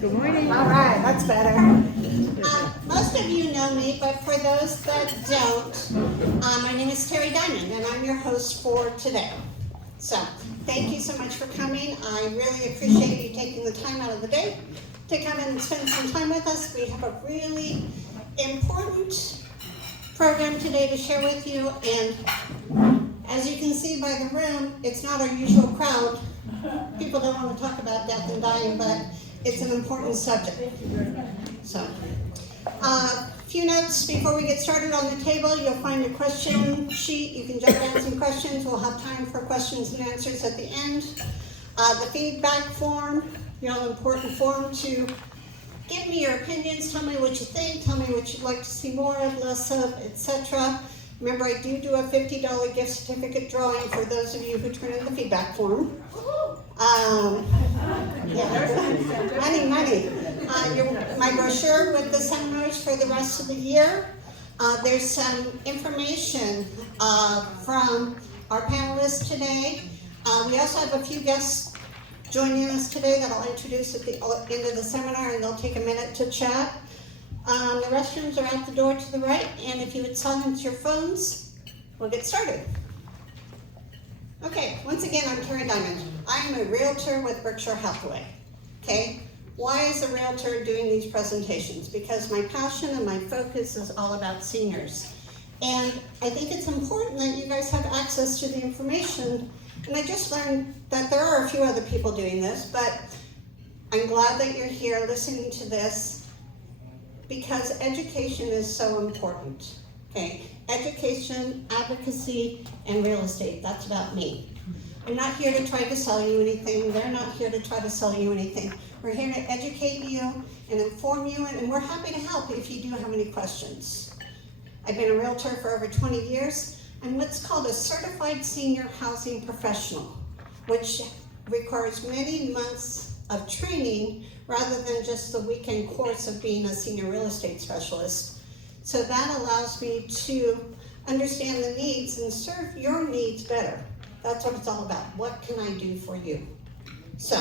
Good morning. All right, that's better. Most of you know me, but for those that don't, my name is Terry Diamond, and I'm your host for today. So, thank you so much for coming. I really appreciate you taking the time out of the day to come in and spend some time with us. We have a really important program today to share with you, and as you can see by the room, it's not our usual crowd. People don't want to talk about death and dying, but it's an important subject. So, a few notes before we get started. On the table, you'll find a question sheet. You can jot down some questions. We'll have time for questions and answers at the end. The feedback form, important form to give me your opinions, tell me what you think, tell me what you'd like to see more of, less of, etc. Remember, I do a $50 gift certificate drawing for those of you who turn in the feedback form. Money. My brochure with the seminars for the rest of the year. There's some information from our panelists today. We also have a few guests joining us today that I'll introduce at the end of the seminar, and they'll take a minute to chat. The restrooms are out the door to the right, and if you would silence your phones, we'll get started. Okay, once again, I'm Terry Diamond. I'm a realtor with Berkshire Hathaway. Okay, why is a realtor doing these presentations? Because my passion and my focus is all about seniors. And I think it's important that you guys have access to the information. And I just learned that there are a few other people doing this, but I'm glad that you're here listening to this because education is so important. Okay, education, advocacy, and real estate, that's about me. I'm not here to try to sell you anything. They're not here to try to sell you anything. We're here to educate you and inform you, and we're happy to help if you do have any questions. I've been a realtor for over 20 years. I'm what's called a certified senior housing professional, which requires many months of training rather than just the weekend course of being a senior real estate specialist. So that allows me to understand the needs and serve your needs better. That's what it's all about. What can I do for you? So,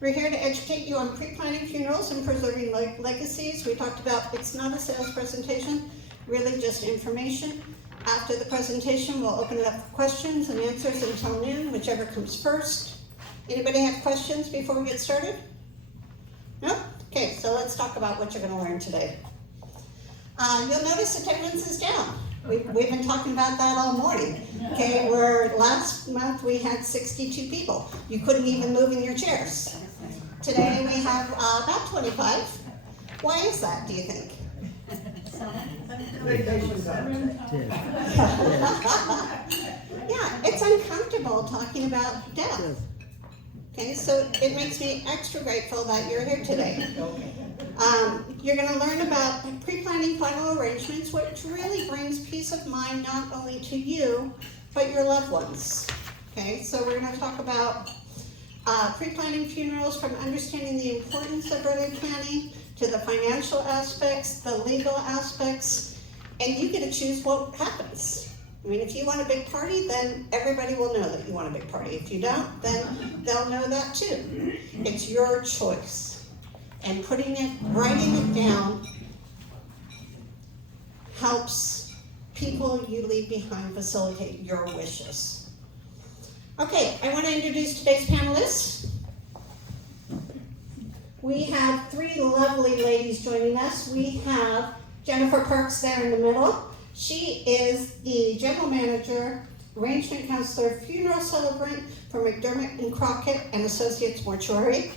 we're here to educate you on pre-planning funerals and preserving legacies. We talked about it's not a sales presentation, really just information. After the presentation, we'll open it up for questions and answers until noon, whichever comes first. Anybody have questions before we get started? No? Okay, so let's talk about what you're going to learn today. You'll notice attendance is down. We've been talking about that all morning. Okay, where last month we had 62 people. You couldn't even move in your chairs. Today we have about 25. Why is that, do you think? Yeah, it's uncomfortable talking about death. Okay, so it makes me extra grateful that you're here today. You're going to learn about pre-planning final arrangements, which really brings peace of mind not only to you, but your loved ones. Okay, so we're going to talk about pre-planning funerals, from understanding the importance of early planning to the financial aspects, the legal aspects, and you get to choose what happens. I mean, if you want a big party, then everybody will know that you want a big party. If you don't, then they'll know that too. It's your choice. And writing it down helps people you leave behind facilitate your wishes. Okay, I want to introduce today's panelists. We have three lovely ladies joining us. We have Jennifer Parks there in the middle. She is the General Manager, Arrangement Counselor, Funeral Celebrant for McDermott-Crockett Associates Mortuary.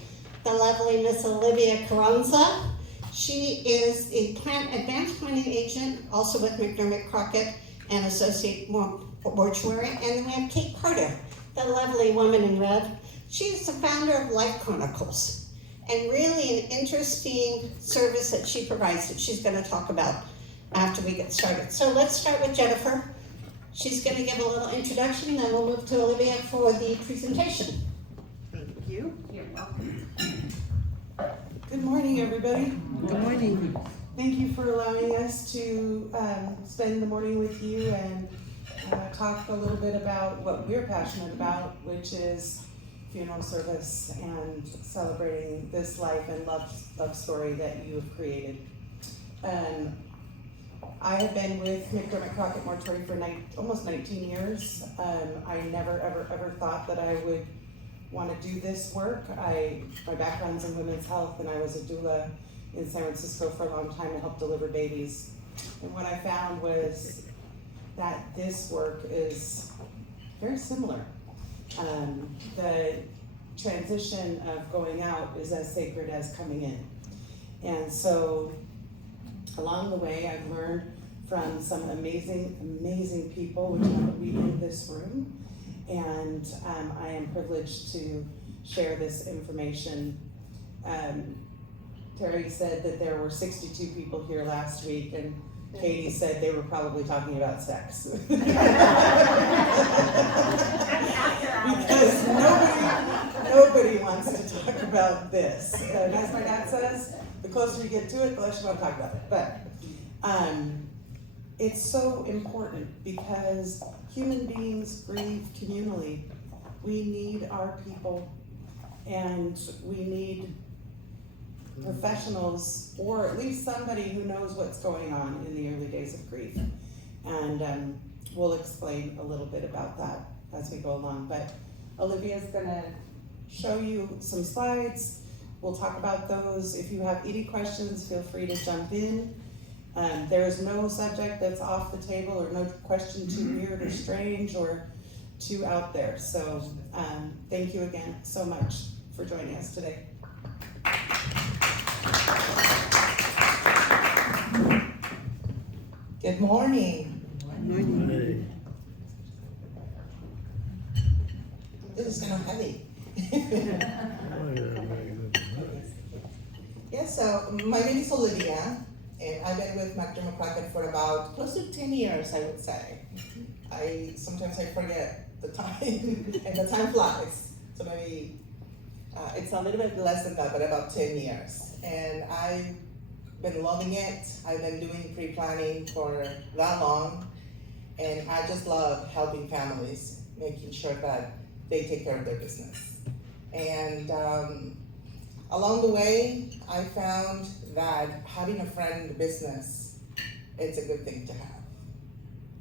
The lovely Miss Olivia Carranza. She is the advanced planning agent, also with McDermott-Crockett and Associate Mortuary. And then we have Kate Carter, the lovely woman in red. She's the founder of Life Chronicles, and really an interesting service that she provides that she's going to talk about after we get started. So let's start with Jennifer. She's going to give a little introduction, then we'll move to Olivia for the presentation. Thank you. You're welcome. Good morning, everybody. Good morning. Thank you for allowing us to spend the morning with you and talk a little bit about what we're passionate about, which is funeral service and celebrating this life and love story that you have created. I have been with McDermott-Crockett Mortuary for almost 19 years. I never, ever thought that I would want to do this work. My background's in women's health, and I was a doula in San Francisco for a long time to help deliver babies. And what I found was that this work is very similar. The transition of going out is as sacred as coming in. And so along the way, I've learned from some amazing people, which happen to be in this room. And I am privileged to share this information. Terry said that there were 62 people here last week, and Katie said they were probably talking about sex. Because nobody wants to talk about this. And as my dad says, the closer you get to it, the less you want to talk about it. But it's so important because human beings grieve communally. We need our people, and we need professionals, or at least somebody who knows what's going on in the early days of grief. And we'll explain a little bit about that as we go along. But Olivia's gonna show you some slides. We'll talk about those. If you have any questions, feel free to jump in. There is no subject that's off the table, or no question too weird or strange or too out there. So thank you again so much for joining us today. Good morning. Good morning. This is kind of heavy. Yes, so my name is Olivia, and I've been with McDermott-Crockett for about close to 10 years, I would say. Sometimes I forget the time, and the time flies. So maybe it's a little bit less than that, but about 10 years. And I've been loving it. I've been doing pre-planning for that long, and I just love helping families, making sure that they take care of their business. And along the way, I found that having a friend in the business, it's a good thing to have.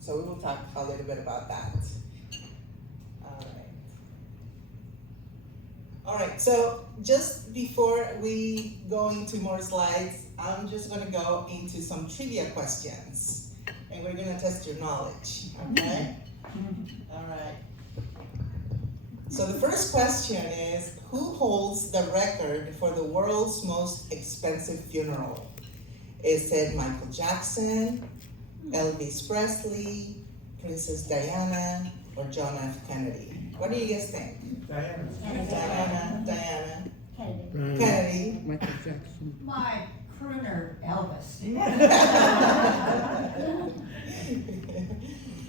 So we will talk a little bit about that. All right, so just before we go into more slides, I'm just gonna go into some trivia questions, and we're gonna test your knowledge, okay? All right. So the first question is, who holds the record for the world's most expensive funeral? Is it Michael Jackson, Elvis Presley, Princess Diana, or John F. Kennedy? What do you guys think? Diana. Kennedy. Michael Jackson. My crooner, Elvis.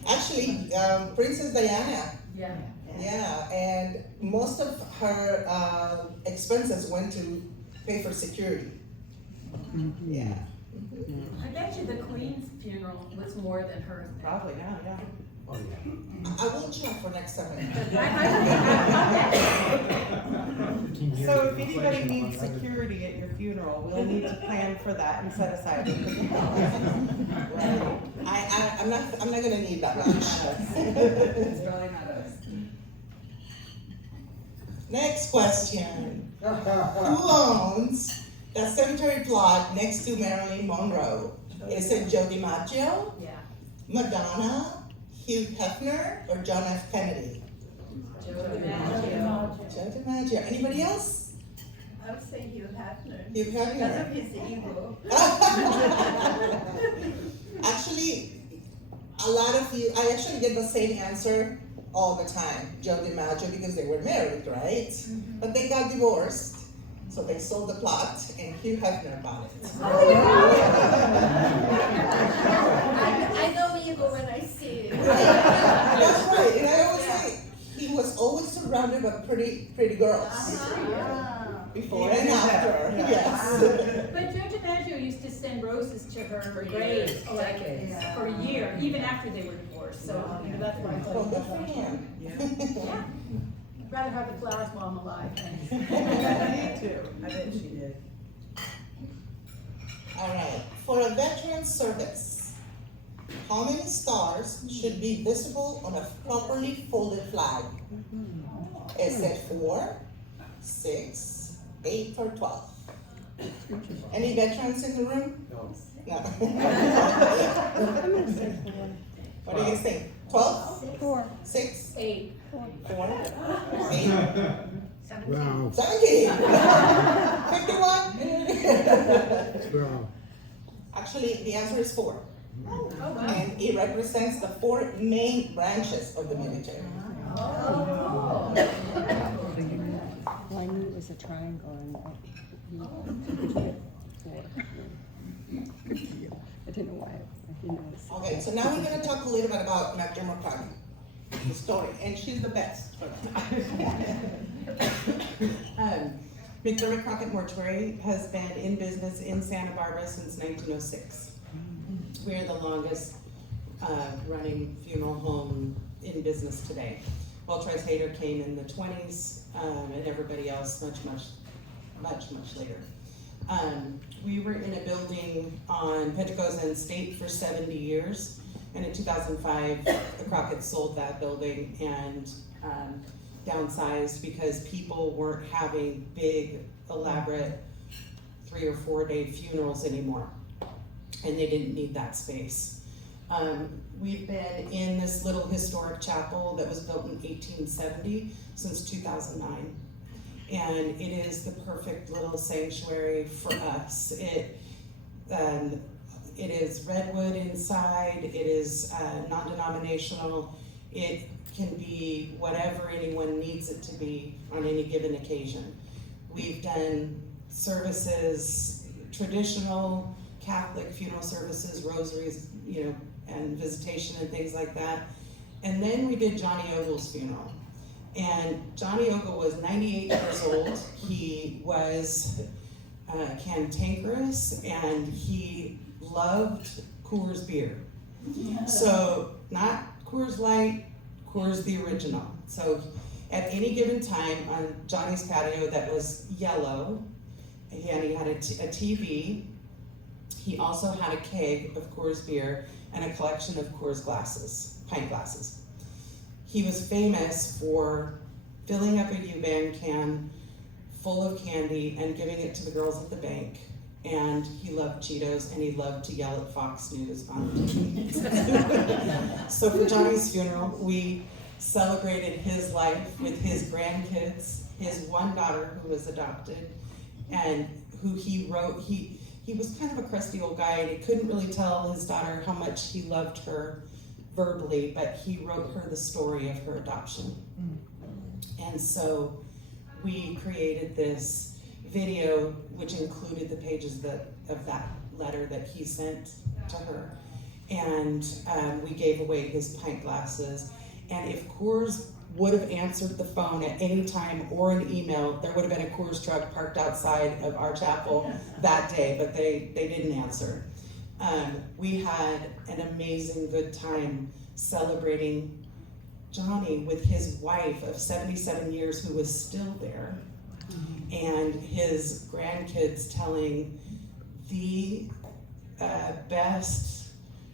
Actually, Princess Diana. Yeah. Yeah, and most of her expenses went to pay for security. Mm-hmm. Yeah. I bet you the Queen's funeral was more than hers. Probably, yeah. I will check for next time. So if anybody needs security at your funeral, we'll need to plan for that and set aside. Right. I'm not gonna need that much. It's really not us. Next question. Who owns the cemetery plot next to Marilyn Monroe? Is it Joe DiMaggio, Yeah. Madonna, Hugh Hefner, or John F. Kennedy? Joe DiMaggio. Joe DiMaggio. Anybody else? I would say Hugh Hefner. Hugh Because of Hefner. his ego. Actually, a lot of you, I actually get the same answer all the time. Joe DiMaggio, because they were married, right? Mm-hmm. But they got divorced. So they sold the plot, and Hugh Hefner bought it. I know ego when I see it. That's right. And I always say he was always surrounded by pretty girls. Before and after. Yeah. Yes. But Joe DiMaggio used to send roses to her grave for a year, even after they were divorced. So you know, that's why I Well, told good for him. Yeah. rather have the flowers while I'm alive. Me too, I bet she did. All right, for a veteran service, how many stars should be visible on a properly folded flag? Is it 4, 6, 8, or 12? Any veterans in the room? No. What do you think? 12? 4. 6? 8. 4? 8? Wow. 17? 51? Wow. Actually, the answer is 4. Oh, wow. And it represents the 4 main branches of the military. Oh, Well, I knew it was a triangle and I didn't know why. I didn't know it was. Okay, so now we're gonna talk a little bit about McDermott-Crockett, the story, and she's the best for that. McDermott-Crockett Mortuary has been in business in Santa Barbara since 1906. We're the longest running funeral home in business today. Well, Tri-Hater came in the 20s, and everybody else much later. We were in a building on Pentecost and State for 70 years, and in 2005, the Crockett's sold that building and downsized because people weren't having big, elaborate 3 or 4 day funerals anymore, and they didn't need that space. We've been in this little historic chapel that was built in 1870 since 2009. And it is the perfect little sanctuary for us. It is redwood inside, it is non-denominational, it can be whatever anyone needs it to be on any given occasion. We've done services, traditional Catholic funeral services, rosaries, and visitation and things like that. And then we did Johnny Ogle's funeral. And Johnny Ogle was 98 years old. He was cantankerous and he loved Coors beer. So not Coors Light, Coors the original. So at any given time on Johnny's patio that was yellow, and he had a TV, he also had a keg of Coors beer and a collection of Coors glasses, pint glasses. He was famous for filling up a U-Band can full of candy and giving it to the girls at the bank. And he loved Cheetos and he loved to yell at Fox News on TV. So for Johnny's funeral, we celebrated his life with his grandkids, his one daughter who was adopted, and who he wrote, he was kind of a crusty old guy and he couldn't really tell his daughter how much he loved her verbally, but he wrote her the story of her adoption. And so we created this video which included the pages of that letter that he sent to her. And we gave away his pint glasses. And if Coors would have answered the phone at any time or an email, there would have been a Coors truck parked outside of our chapel that day, but they didn't answer. We had an amazing good time celebrating Johnny with his wife of 77 years who was still there, and his grandkids telling the best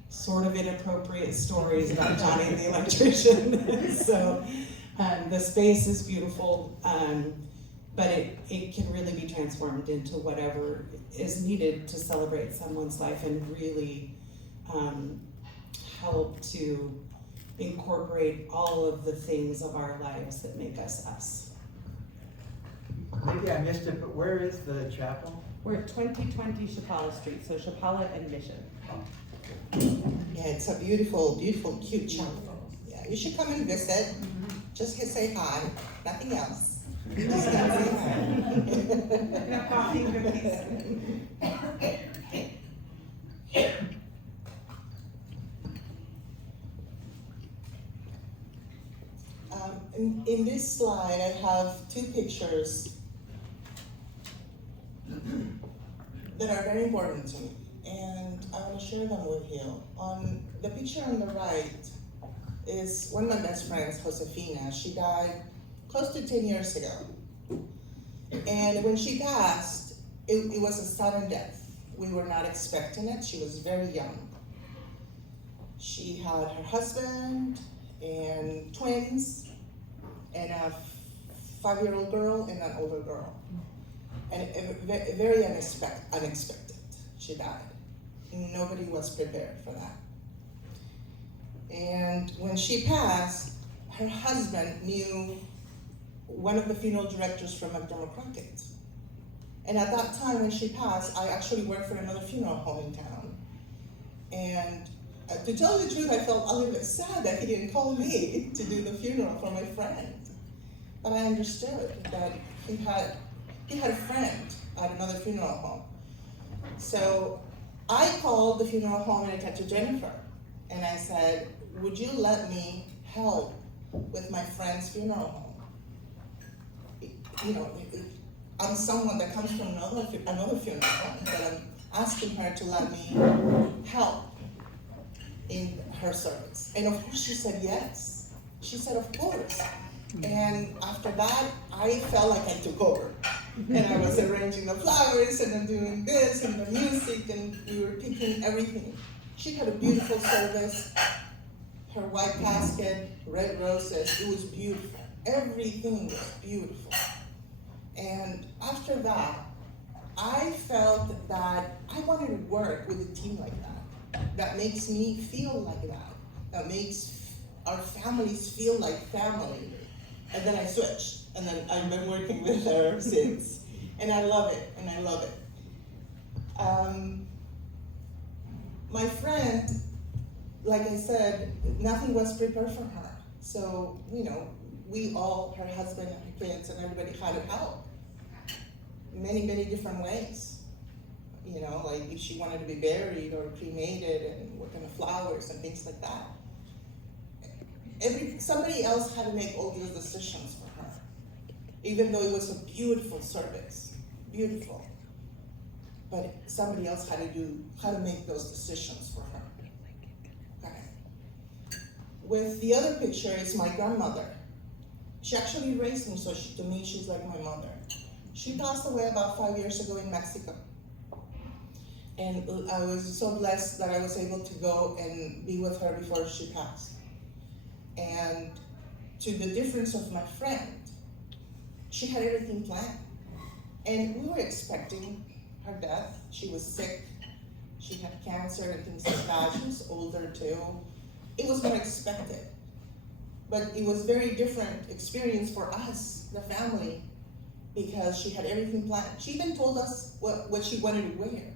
sort of inappropriate stories about Johnny the electrician. So the space is beautiful, but it can really be transformed into whatever is needed to celebrate someone's life and really help to incorporate all of the things of our lives that make us us. Maybe I missed it, but where is the chapel? We're at 2020 Chapala Street, so Chapala and Mission. Yeah, it's a beautiful, beautiful, cute chapel. Yeah, you should come and visit. Just say hi, nothing else. Just come say hi. Coffee and cookies. In this slide, I have 2 pictures that are very important to me, and I want to share them with you. On the picture on the right is one of my best friends, Josefina. She died close to 10 years ago. And when she passed, it was a sudden death. We were not expecting it. She was very young. She had her husband and twins and a 5-year-old girl and an older girl. And very unexpected, she died. Nobody was prepared for that. And when she passed, her husband knew one of the funeral directors from McDermott-Crockett. And at that time when she passed, I actually worked for another funeral home in town. And to tell you the truth, I felt a little bit sad that he didn't call me to do the funeral for my friend. But I understood that he had a friend at another funeral home. So I called the funeral home and I talked to Jennifer. And I said, would you let me help with my friend's funeral home? You know, I'm someone that comes from another funeral home, but I'm asking her to let me help in her service. And of course she said yes. She said, of course. And after that, I felt like I took over. And I was arranging the flowers and I'm doing this and the music and we were picking everything. She had a beautiful service. Her white casket, red roses, it was beautiful. Everything was beautiful. And after that, I felt that I wanted to work with a team like that. That makes me feel like that. That makes our families feel like family. And then I switched, and then I've been working with her since. And I love it, and I love it. My friend, like I said, nothing was prepared for her. So, you know, we all, her husband and her kids and everybody had to help. Many, many different ways. You know, like if she wanted to be buried or cremated and what kind of flowers and things like that. Somebody else had to make all those decisions for her. Even though it was a beautiful service, beautiful. But somebody else had to make those decisions for her. Okay. With the other picture is my grandmother. She actually raised me, so to me she's like my mother. She passed away about 5 years ago in Mexico. And I was so blessed that I was able to go and be with her before she passed. And to the difference of my friend, she had everything planned. And we were expecting her death. She was sick. She had cancer and things like that. She was older too. It was more expected. But it was very different experience for us, the family, because she had everything planned. She even told us what she wanted to wear.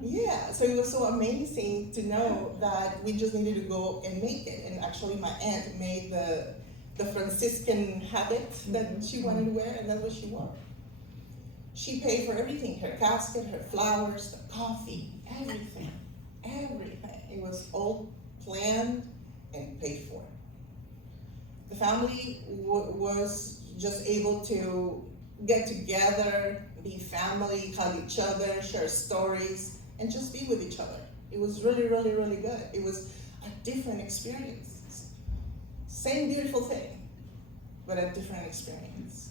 Yeah, so it was so amazing to know that we just needed to go and make it. And actually my aunt made the Franciscan habit that she wanted to wear, and that's what she wore. She paid for everything, her casket, her flowers, the coffee, everything. It was all planned and paid for. The family was just able to get together, be family, hug each other, share stories, and just be with each other. It was really, really, really good. It was a different experience. Same beautiful thing, but a different experience.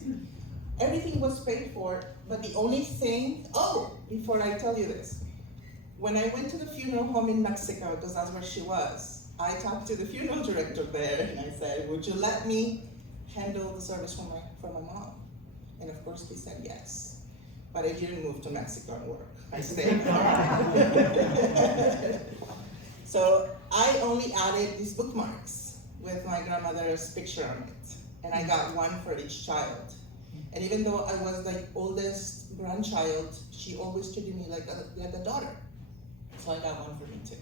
Everything was paid for, but the only thing, before I tell you this, when I went to the funeral home in Mexico, because that's where she was, I talked to the funeral director there, and I said, would you let me handle the service for my mom? And of course he said yes. But I didn't move to Mexico and work. I stayed there. So I only added these bookmarks with my grandmother's picture on it. And I got one for each child. And even though I was the oldest grandchild, she always treated me like a daughter. So I got one for me too.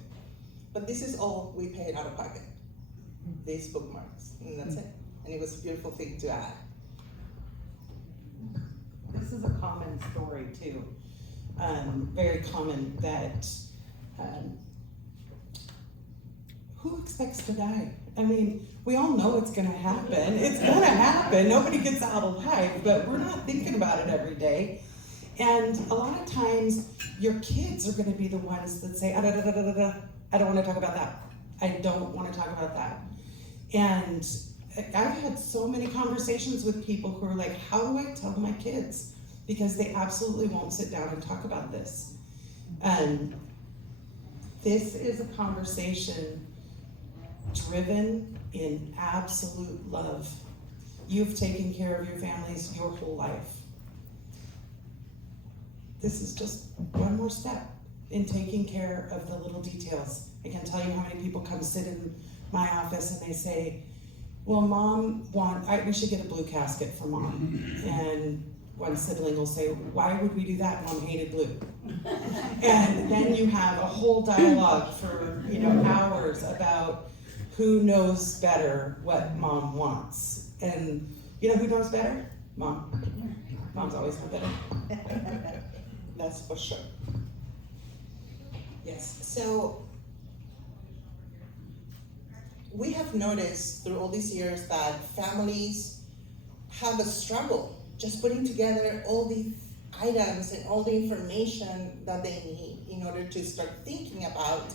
But this is all we paid out of pocket. These bookmarks, and that's it. And it was a beautiful thing to add. This is a common story too. Very common that who expects to die? I mean, we all know it's gonna happen. It's gonna happen. Nobody gets out alive, but we're not thinking about it every day. And a lot of times, your kids are gonna be the ones that say, I don't wanna talk about that. I don't wanna talk about that. And I've had so many conversations with people who are like, how do I tell my kids? Because they absolutely won't sit down and talk about this. This is a conversation driven in absolute love. You've taken care of your families your whole life. This is just one more step in taking care of the little details. I can't tell you how many people come sit in my office and they say, well, Mom, we should get a blue casket for Mom. And one sibling will say, why would we do that? Mom hated blue. And then you have a whole dialogue for hours about who knows better what Mom wants. And you know who knows better? Mom. Mom's always known better. That's for sure. Yes, so we have noticed through all these years that families have a struggle just putting together all the items and all the information that they need in order to start thinking about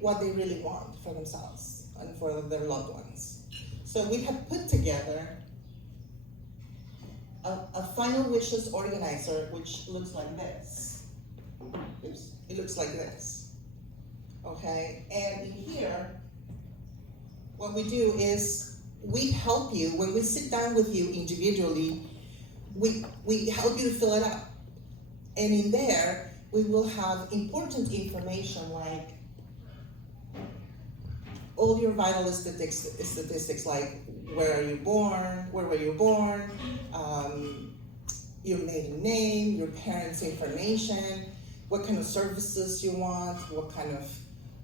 what they really want for themselves and for their loved ones. So we have put together a final wishes organizer, which looks like this. Oops, it looks like this. Okay, and in here, what we do is we help you, when we sit down with you individually, we help you to fill it out. And in there, we will have important information like all your vital statistics like where are you born, where were you born, your maiden name, your parents' information, what kind of services you want, what kind of,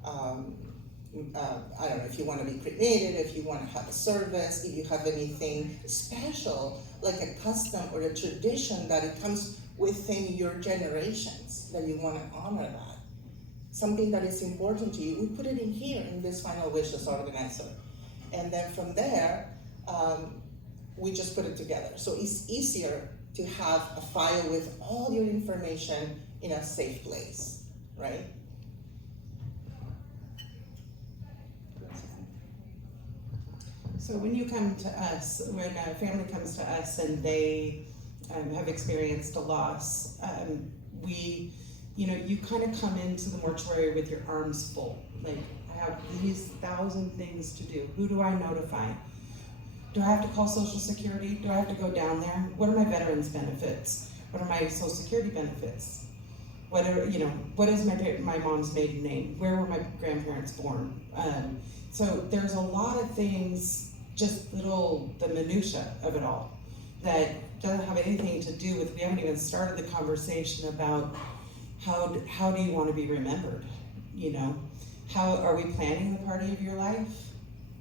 I don't know, if you want to be cremated, if you want to have a service, if you have anything special, like a custom or a tradition that it comes within your generations, that you want to honor that. Something that is important to you, we put it in here in this final wishes organizer. And then from there, we just put it together. So it's easier to have a file with all your information in a safe place, right? So when you come to us, when a family comes to us and they have experienced a loss, you kind of come into the mortuary with your arms full. Like, I have these 1,000 things to do. Who do I notify? Do I have to call Social Security? Do I have to go down there? What are my veterans benefits? What are my Social Security benefits? What is my mom's maiden name? Where were my grandparents born? So there's a lot of things, just the minutia of it all, that doesn't have anything to do with, we haven't even started the conversation about how do you want to be remembered? How are we planning the party of your life?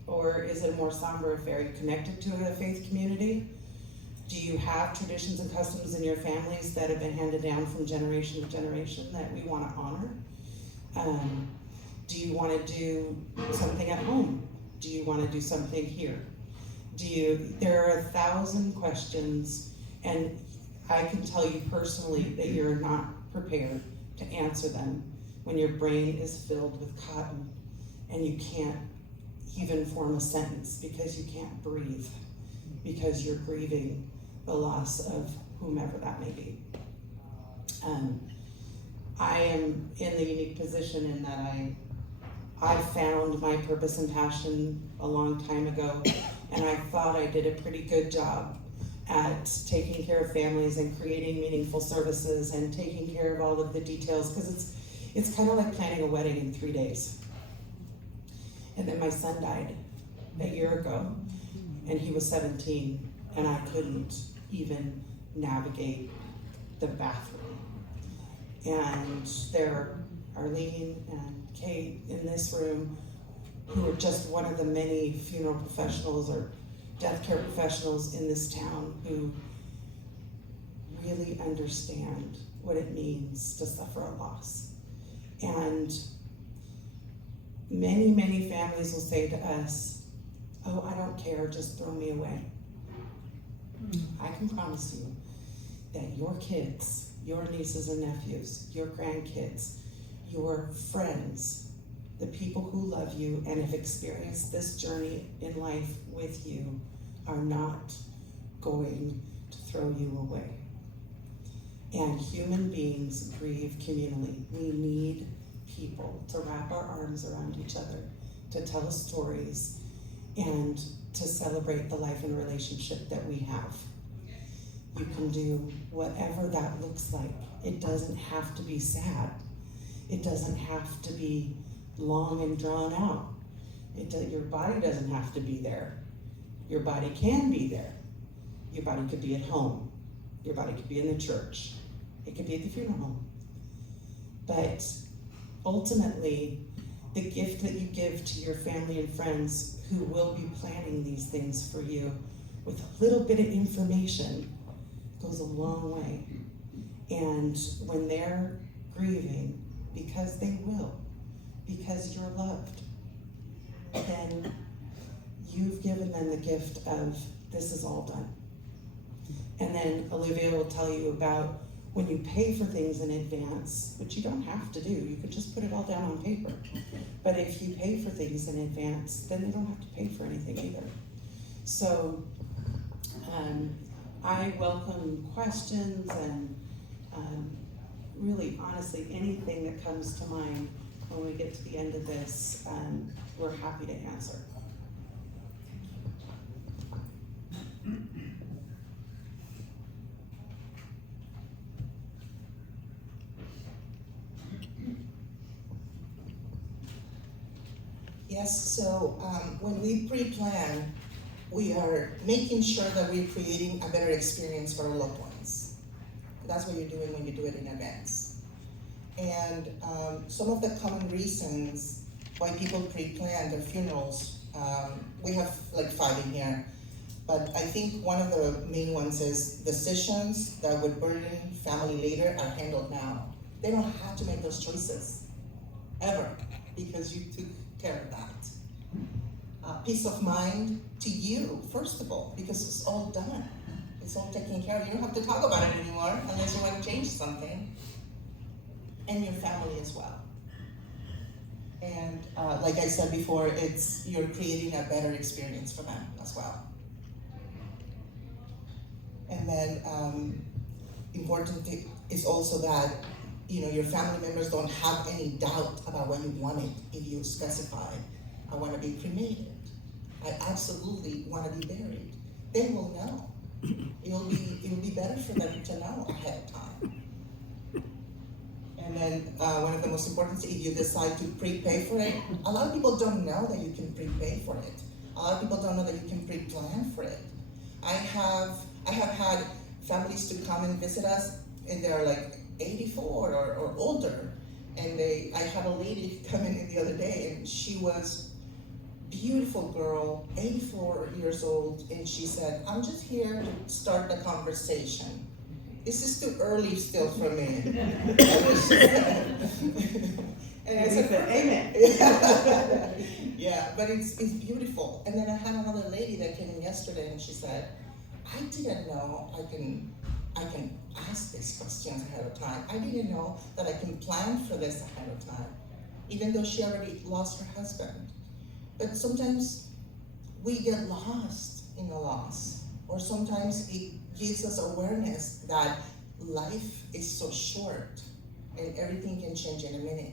Or is it a more somber affair? Are you connected to a faith community? Do you have traditions and customs in your families that have been handed down from generation to generation that we want to honor? Do you want to do something at home? Do you want to do something here? There are 1,000 questions, and I can tell you personally that you're not prepared to answer them when your brain is filled with cotton and you can't even form a sentence because you can't breathe, because you're grieving the loss of whomever that may be. I am in the unique position in that I found my purpose and passion a long time ago, and I thought I did a pretty good job at taking care of families and creating meaningful services and taking care of all of the details, because it's kind of like planning a wedding in 3 days. And then my son died a year ago, and he was 17, and I couldn't even navigate the bathroom. And there are Arlene and Kate in this room, who are just one of the many funeral professionals or death care professionals in this town who really understand what it means to suffer a loss. And many, many families will say to us, oh, I don't care, just throw me away. I can promise you that your kids, your nieces and nephews, your grandkids, your friends, the people who love you and have experienced this journey in life with you are not going to throw you away. And human beings grieve communally. We need people to wrap our arms around each other, to tell stories, and to celebrate the life and relationship that we have. You can do whatever that looks like. It doesn't have to be sad. It doesn't have to be long and drawn out. Your body doesn't have to be there. Your body can be there. Your body could be at home. Your body could be in the church. It could be at the funeral home. But ultimately, the gift that you give to your family and friends who will be planning these things for you with a little bit of information goes a long way. And when they're grieving, because they will, because you're loved, then you've given them the gift of this is all done. And then Olivia will tell you about when you pay for things in advance, which you don't have to do, you could just put it all down on paper. But if you pay for things in advance, then you don't have to pay for anything either. So I welcome questions and really, honestly, anything that comes to mind when we get to the end of this, we're happy to answer. Yes, so when we pre-plan, we are making sure that we're creating a better experience for our loved ones. That's what you're doing when you do it in advance. And some of the common reasons why people pre-plan their funerals, we have like 5 in here, but I think one of the main ones is decisions that would burden family later are handled now. They don't have to make those choices, ever, because you took care of that. Peace of mind to you, first of all, because it's all done. It's all taken care of. You don't have to talk about it anymore unless you want to change something. And your family as well. And like I said before, you're creating a better experience for them as well. And then important is also that your family members don't have any doubt about what you wanted if you specify, I want to be cremated. I absolutely want to be buried. They will know. It'll be better for them to know ahead of time. And then one of the most important things, if you decide to prepay for it, a lot of people don't know that you can prepay for it. A lot of people don't know that you can pre-plan for it. I have had families to come and visit us, and they're like 84 or older. And I had a lady come in the other day, and she was beautiful girl, 84 years old, and she said, I'm just here to start the conversation. This is too early still for me. And I said, amen. Yeah, but it's beautiful. And then I had another lady that came in yesterday, and she said, I didn't know I can ask these questions ahead of time. I didn't know that I can plan for this ahead of time, even though she already lost her husband. But sometimes we get lost in the loss, or sometimes it gives us awareness that life is so short and everything can change in a minute.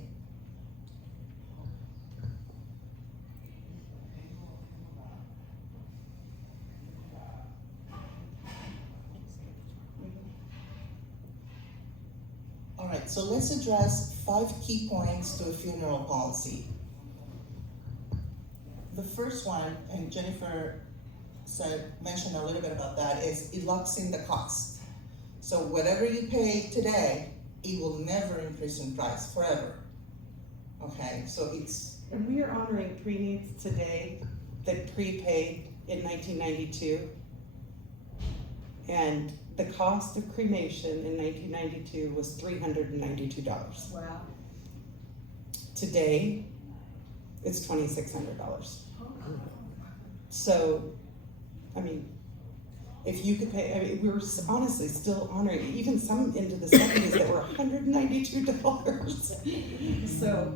All right, so let's address 5 key points to a funeral policy. The first one, and Jennifer mentioned a little bit about that, is it locks in the cost. So whatever you pay today, it will never increase in price forever. Okay, so it's... And we are honoring pre-needs today that prepaid in 1992. And the cost of cremation in 1992 was $392. Wow. Today, it's $2,600. So, I mean, if you could pay, we were honestly still honoring even some into the 70s that were $192. So,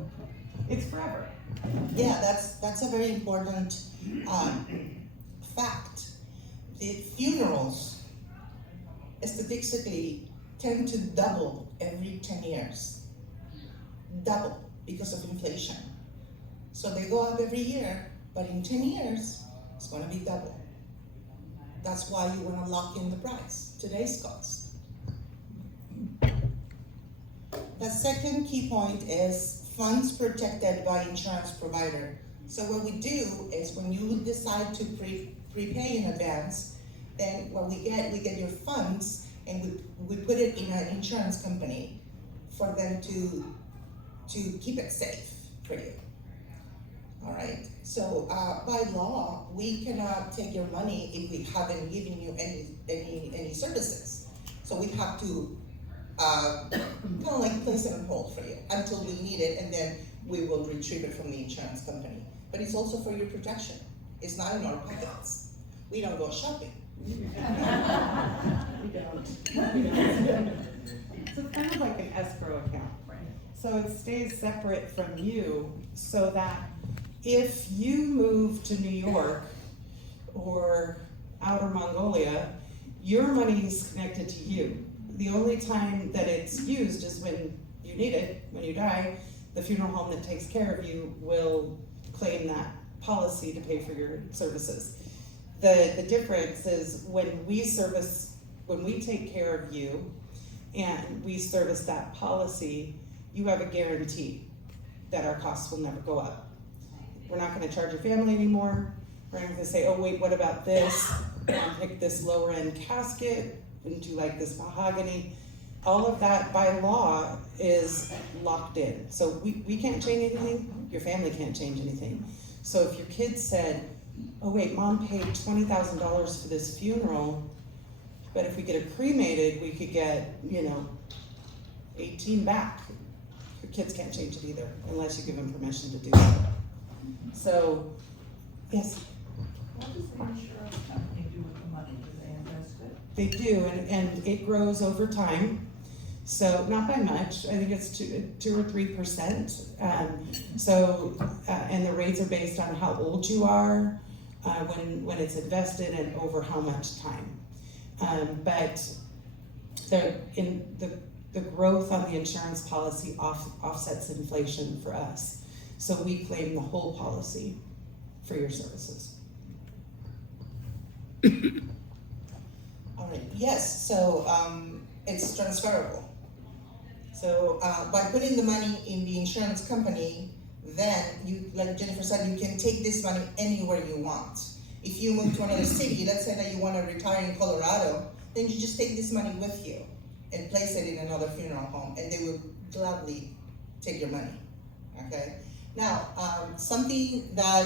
it's forever. Yeah, that's a very important fact. the funerals statistically tend to double every 10 years. Double because of inflation. So they go up every year, but in 10 years, it's gonna be double. That's why you wanna lock in the price, today's cost. The second key point is funds protected by insurance provider. So what we do is when you decide to prepay in advance, then what we get your funds and we put it in an insurance company for them to keep it safe for you. All right, so by law, we cannot take your money if we haven't given you any services. So we have to kind of like place it on hold for you until we need it, and then we will retrieve it from the insurance company. But it's also for your protection. It's not in our pockets. We don't go shopping. We don't. So it's kind of like an escrow account. So it stays separate from you so that if you move to New York or Outer Mongolia, your money is connected to you. The only time that it's used is when you need it, when you die. The funeral home that takes care of you will claim that policy to pay for your services. The difference is when we take care of you and we service that policy, you have a guarantee that our costs will never go up. We're not gonna charge your family anymore. We're not gonna say, oh wait, what about this? I'll pick this lower end casket and do like this mahogany. All of that by law is locked in. So we can't change anything, your family can't change anything. So if your kids said, oh wait, mom paid $20,000 for this funeral, but if we get it cremated, we could get, 18 back. Your kids can't change it either, unless you give them permission to do so. So, yes? What does the insurance company do with the money? Do they invest it? They do, and it grows over time. So not by much, I think it's 2 or 3%. And the rates are based on how old you are, when it's invested and over how much time. But the growth on the insurance policy offsets inflation for us. So we claim the whole policy for your services. All right, yes, so it's transferable. So by putting the money in the insurance company, then you, like Jennifer said, you can take this money anywhere you want. If you move to another city, let's say that you want to retire in Colorado, then you just take this money with you and place it in another funeral home, and they will gladly take your money, okay? Now, something that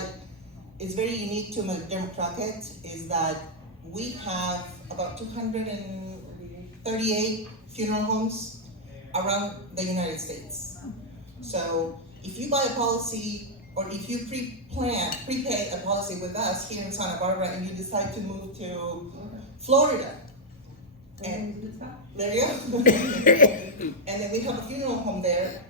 is very unique to McDermott-Crockett is that we have about 238 funeral homes around the United States. So if you buy a policy, or if you prepay a policy with us here in Santa Barbara and you decide to move to Florida, and there you go. And then we have a funeral home there,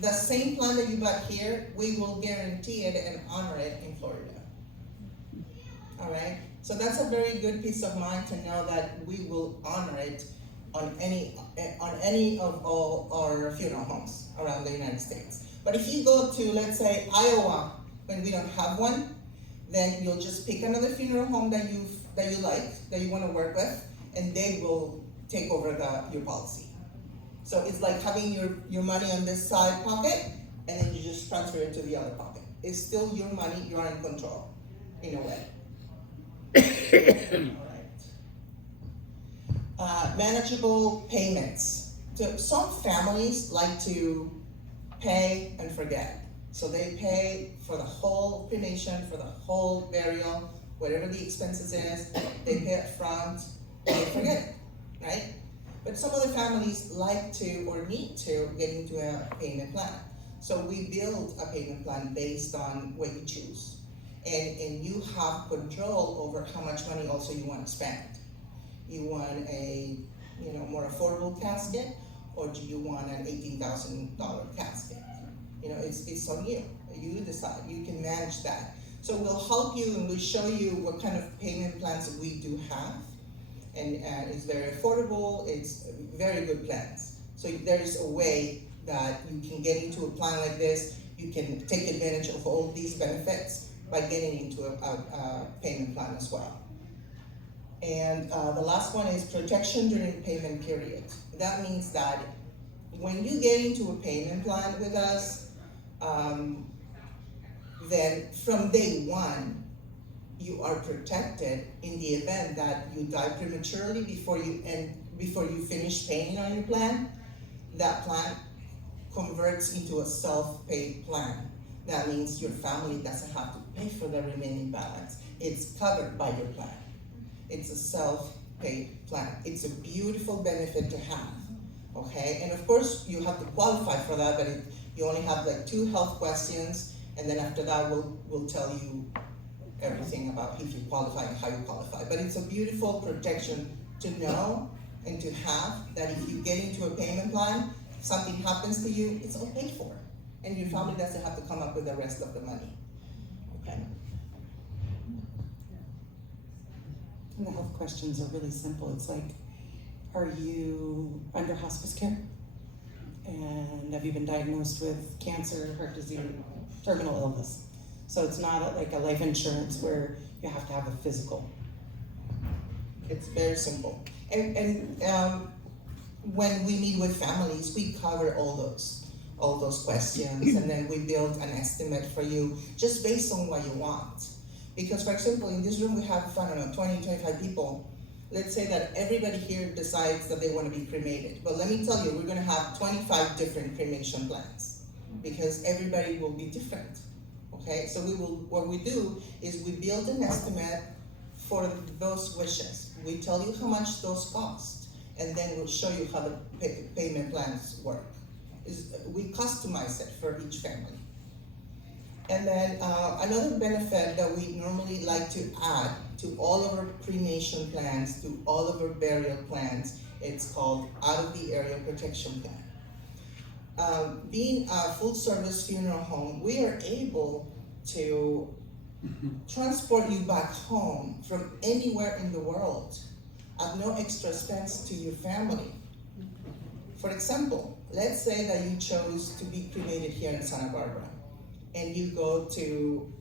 the same plan that you bought here, we will guarantee it and honor it in Florida. All right, so that's a very good peace of mind to know that we will honor it on any of all our funeral homes around the United States. But if you go to, let's say, Iowa, when we don't have one, then you'll just pick another funeral home that you like, that you want to work with, and they will take over your policy. So it's like having your money on this side pocket, and then you just transfer it to the other pocket. It's still your money, you're in control, in a way. All right. Manageable payments. So some families like to pay and forget. So they pay for the whole cremation, for the whole burial, whatever the expenses is, they pay up front, and they forget it, right? But some other families like to or need to get into a payment plan. So we build a payment plan based on what you choose. And you have control over how much money also you want to spend. You want a more affordable casket, or do you want an $18,000 casket? It's on you. You decide. You can manage that. So we'll help you and we'll show you what kind of payment plans we do have. And it's very affordable, it's very good plans. So there is a way that you can get into a plan like this, you can take advantage of all these benefits by getting into a payment plan as well. And the last one is protection during the payment period. That means that when you get into a payment plan with us, then from day one, you are protected in the event that you die prematurely before you finish paying on your plan. That plan converts into a self-pay plan. That means your family doesn't have to pay for the remaining balance. It's covered by your plan. It's a self-pay plan. It's a beautiful benefit to have, okay? And of course, you have to qualify for that, but you only have like 2 health questions, and then after that, we'll tell you everything about if you qualify and how you qualify. But it's a beautiful protection to know and to have that if you get into a payment plan, if something happens to you, it's all paid for. And your family doesn't have to come up with the rest of the money, okay? And the health questions are really simple. It's like, are you under hospice care? And have you been diagnosed with cancer, heart disease, terminal illness? So it's not like a life insurance where you have to have a physical. It's very simple. And when we meet with families, we cover all those questions, and then we build an estimate for you just based on what you want. Because for example, in this room we have, I don't know, 20, 25 people. Let's say that everybody here decides that they want to be cremated. But let me tell you, we're going to have 25 different cremation plans because everybody will be different. Okay, so what we do is we build an estimate for those wishes. We tell you how much those cost, and then we'll show you how the payment plans work. We customize it for each family. And then another benefit that we normally like to add to all of our cremation plans, to all of our burial plans, it's called out of the area protection plan. Being a full service funeral home, we are able to transport you back home from anywhere in the world at no extra expense to your family. For example, let's say that you chose to be cremated here in Santa Barbara and you go to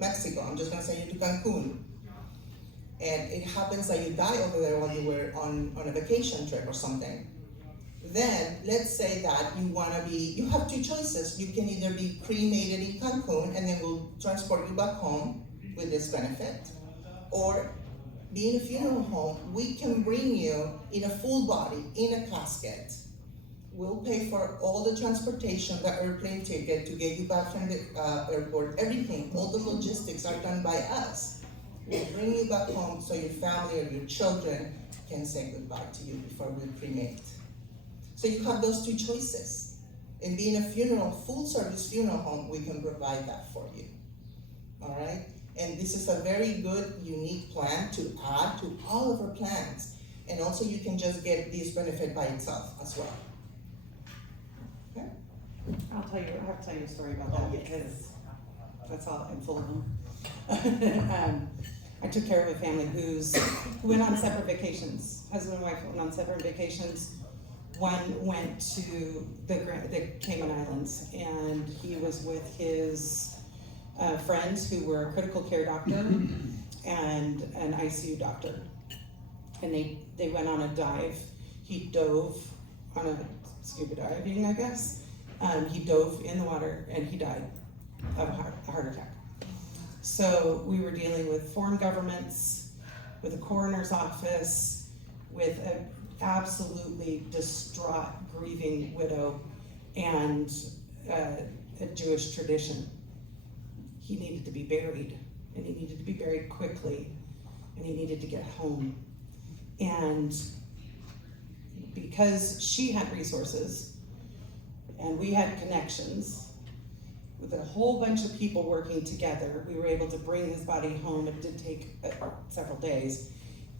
Mexico. I'm just gonna say you to Cancun. And it happens that you die over there while you were on a vacation trip or something. Then, let's say that you have 2 choices. You can either be cremated in Cancun and then we'll transport you back home with this benefit, or being a funeral home, we can bring you in a full body, in a casket. We'll pay for all the transportation, the airplane ticket to get you back from the airport, everything, all the logistics are done by us. We'll bring you back home so your family or your children can say goodbye to you before we cremate. So you have those 2 choices. And being a full service funeral home, we can provide that for you. All right? And this is a very good, unique plan to add to all of our plans. And also you can just get this benefit by itself as well. Okay? I have to tell you a story about that because that's all, I'm full of them. I took care of a family who went on separate vacations. Husband and wife went on separate vacations. One went to the Cayman Islands, and he was with his friends who were a critical care doctor and an ICU doctor. And they went on a dive. He dove on a scuba diving, I guess. He dove in the water and he died of a heart attack. So we were dealing with foreign governments, with a coroner's office, with an absolutely distraught, grieving widow, and a Jewish tradition. He needed to be buried, and he needed to be buried quickly, and he needed to get home. And because she had resources, and we had connections, with a whole bunch of people working together, we were able to bring his body home. It did take several days,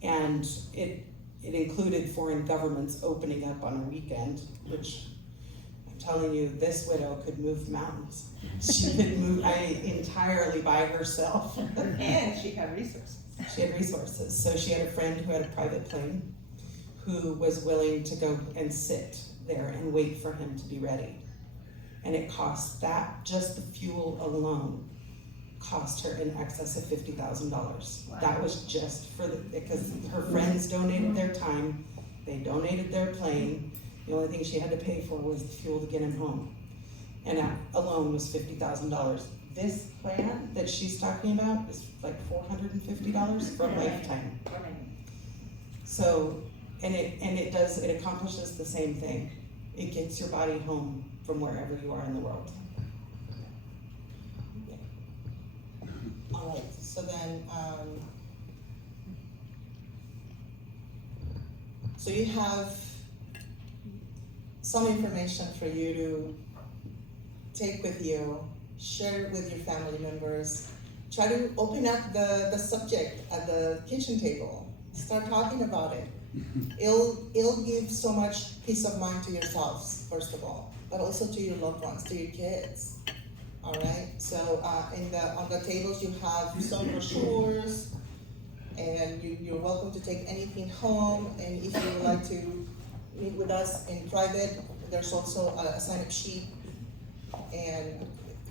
and it included foreign governments opening up on a weekend, which I'm telling you, this widow could move mountains. She could move entirely by herself. And she had resources. She had resources. So she had a friend who had a private plane who was willing to go and sit there and wait for him to be ready. And it cost that, just the fuel alone, cost her in excess of $50,000. Wow. That was just for because her friends donated their time, they donated their plane. The only thing she had to pay for was the fuel to get him home. And that alone was $50,000. This plan that she's talking about is like $450 for a lifetime. So, and it accomplishes the same thing. It gets your body home from wherever you are in the world. All right, so then, so you have some information for you to take with you, share it with your family members, try to open up the subject at the kitchen table, start talking about it. It'll give so much peace of mind to yourselves, first of all, but also to your loved ones, to your kids. All right, so on the tables you have some brochures, and you're welcome to take anything home, and if you would like to meet with us in private, there's also a sign-up sheet, and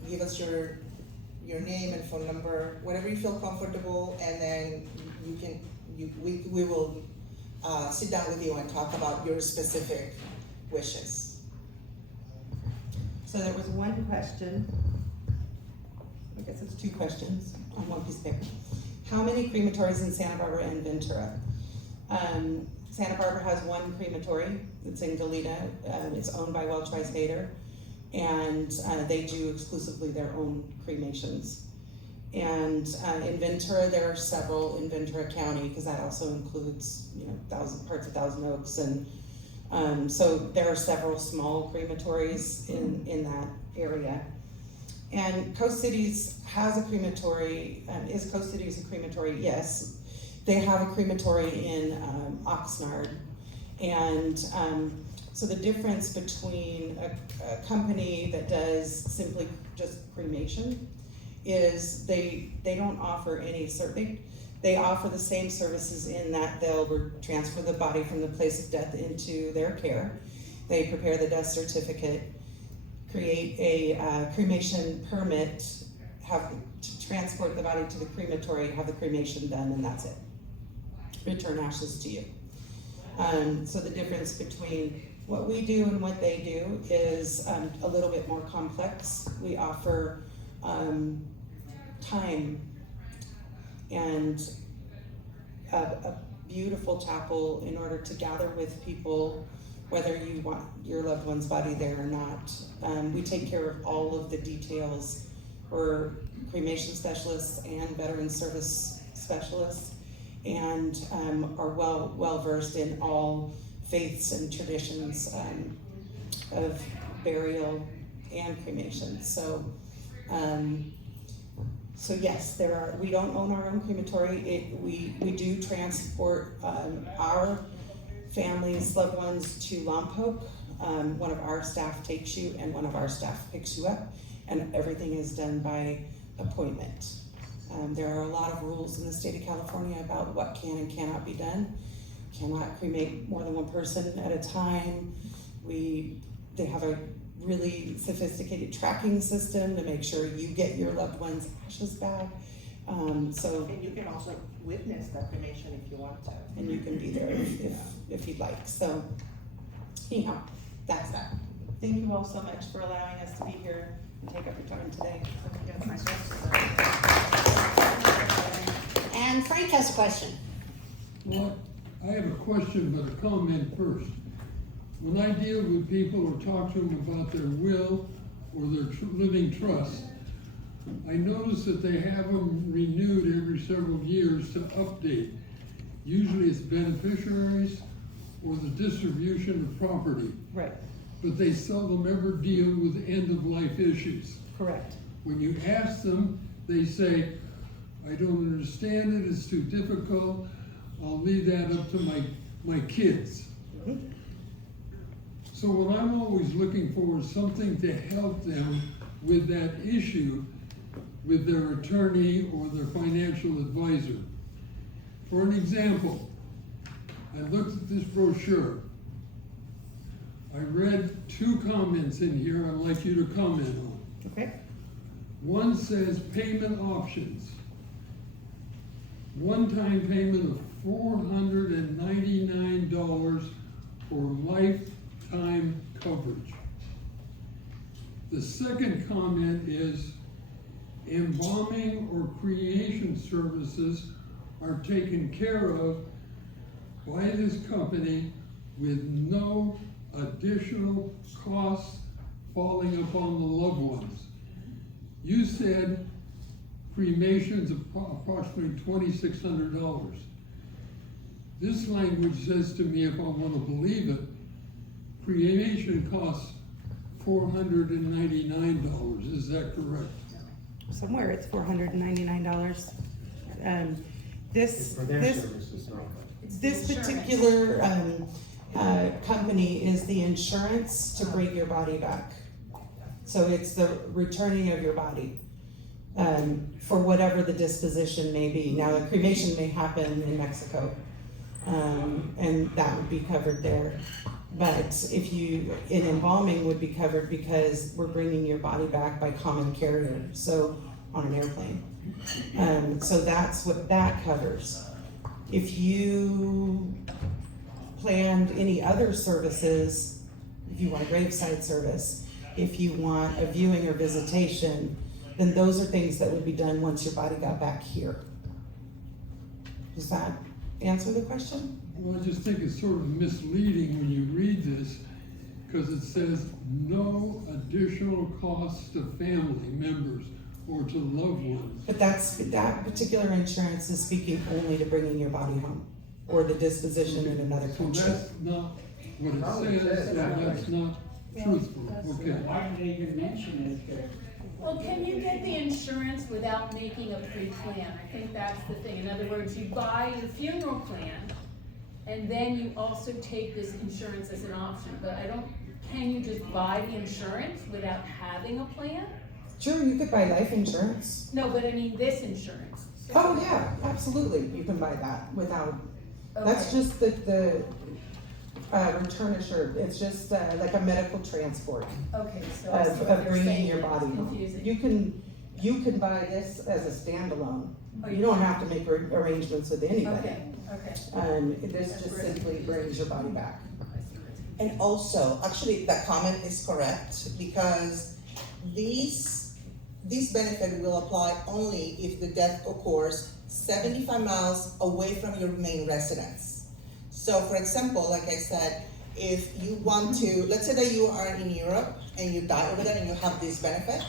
give us your name and phone number, whatever you feel comfortable, and then we will sit down with you and talk about your specific wishes. So there was one question, I guess it's two questions on one piece of paper. How many crematories in Santa Barbara and Ventura? Santa Barbara has one crematory. It's in Goleta. It's owned by Welch Rice Hader, and they do exclusively their own cremations. And in Ventura, there are several in Ventura County, because that also includes, parts of Thousand Oaks, and so there are several small crematories in that area. And Coast Cities has a crematory. Is Coast Cities a crematory? Yes. They have a crematory in Oxnard. And so the difference between a company that does simply just cremation is they don't offer any service. They offer the same services in that they'll transfer the body from the place of death into their care. They prepare the death certificate, create a cremation permit, have to transport the body to the crematory, have the cremation done, and that's it. Return ashes to you. So the difference between what we do and what they do is a little bit more complex. We offer time and a beautiful chapel in order to gather with people, whether you want your loved one's body there or not. We take care of all of the details. We're cremation specialists and veteran service specialists, and are well versed in all faiths and traditions of burial and cremation. So yes, we don't own our own crematory. We do transport our families, loved ones to Lompoc. One of our staff takes you and one of our staff picks you up, and everything is done by appointment. There are a lot of rules in the state of California about what can and cannot be done. Cannot cremate more than one person at a time. They have a really sophisticated tracking system to make sure you get your loved one's ashes back. And you can also witness the cremation if you want to. And you can be there if you'd like. So anyhow, that's that. Thank you all so much for allowing us to be here and take up your time today. And Frank has a question. Well, I have a question, but a comment first. When I deal with people or talk to them about their will or their living trust, I notice that they have them renewed every several years to update. Usually it's beneficiaries or the distribution of property. Right. But they seldom ever deal with end-of-life issues. Correct. When you ask them, they say, I don't understand it, it's too difficult, I'll leave that up to my kids. Mm-hmm. So what I'm always looking for is something to help them with that issue with their attorney or their financial advisor. For an example, I looked at this brochure. I read 2 comments in here I'd like you to comment on. Okay. One says payment options. One-time payment of $499 for lifetime coverage. The second comment is embalming or cremation services are taken care of by this company with no additional costs falling upon the loved ones. You said cremation's approximately $2,600. This language says to me, if I want to believe it, cremation costs $499. Is that correct? Somewhere it's $499. This For their this services, not. this particular company is the insurance to bring your body back. So it's the returning of your body for whatever the disposition may be. Now, the cremation may happen in Mexico, and that would be covered there. But in embalming would be covered because we're bringing your body back by common carrier, so on an airplane. So that's what that covers. If you planned any other services, if you want a graveside service, if you want a viewing or visitation, then those are things that would be done once your body got back here. Does that answer the question? Well, I just think it's sort of misleading when you read this, because it says no additional costs to family members or to loved ones. But that particular insurance is speaking only to bringing your body home or the disposition in another So country. that's not what it says, and that's not truthful, okay. Why did they even mention it? Well, can you get the insurance without making a pre-plan? I think that's the thing. In other words, you buy your funeral plan, and then you also take this insurance as an option. But can you just buy the insurance without having a plan? Sure, you could buy life insurance. No, but I mean this insurance. Oh, yeah, absolutely, you can buy that without, that's Okay. just the return assured, it's just like a medical transport Okay, so of bringing your body home. confusing. You can buy this as a standalone, Oh, you don't have to make arrangements with anybody. Okay. This just simply brings your body back. And also, actually, that comment is correct, because this benefit will apply only if the death occurs 75 miles away from your main residence. So for example, like I said, if you want to, let's say that you are in Europe and you die over there and you have this benefit,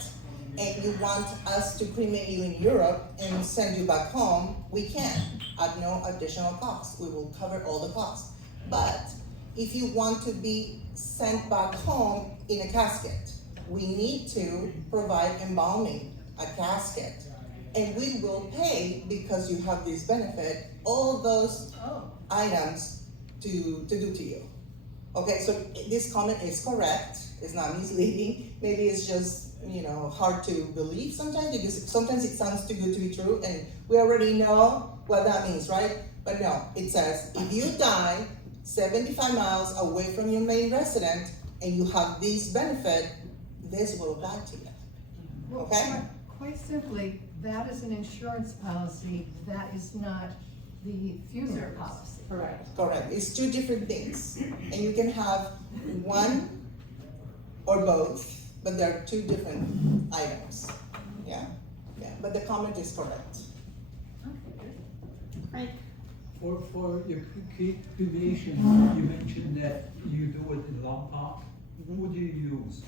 and you want us to cremate you in Europe and send you back home, we can, at no additional cost. We will cover all the costs. But if you want to be sent back home in a casket, we need to provide embalming, a casket. And we will pay, because you have this benefit, all those items to do to you. Okay, so this comment is correct, it's not misleading. Maybe it's just, hard to believe sometimes, because sometimes it sounds too good to be true, and we already know what that means, right? But no, it says, if you die 75 miles away from your main resident and you have this benefit, this will apply to you. Well, Okay? Quite simply, that is an insurance policy, that is not the funeral policy. Correct. Correct, it's two different things, and you can have one or both, but they're two different items. Yeah, but the comment is correct. Right? For your cremation, you mentioned that you do it in Long Park. Who do you use?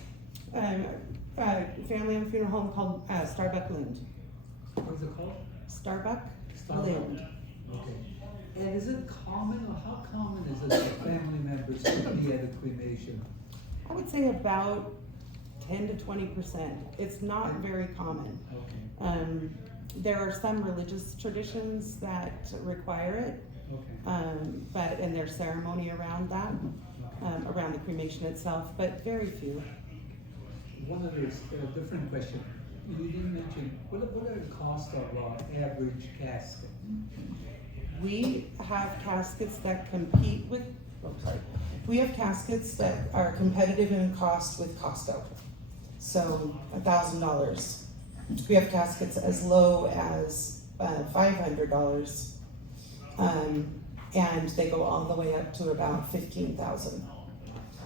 Family and funeral home called Starbuck Lind. What's it called? Starbuck Starbuck. Lind. Okay. And is it common, or how common is it for family members to be at a cremation? I would say about 10 to 20%. It's not very common. Okay. There are some religious traditions that require it, Okay. and there's ceremony around that. around the cremation itself, but very few. One of those, different question. You didn't mention, what are the cost of average casket? We have caskets that compete with, we have caskets that are competitive in cost with Costco. So $1,000. We have caskets as low as $500, and they go all the way up to about $15,000.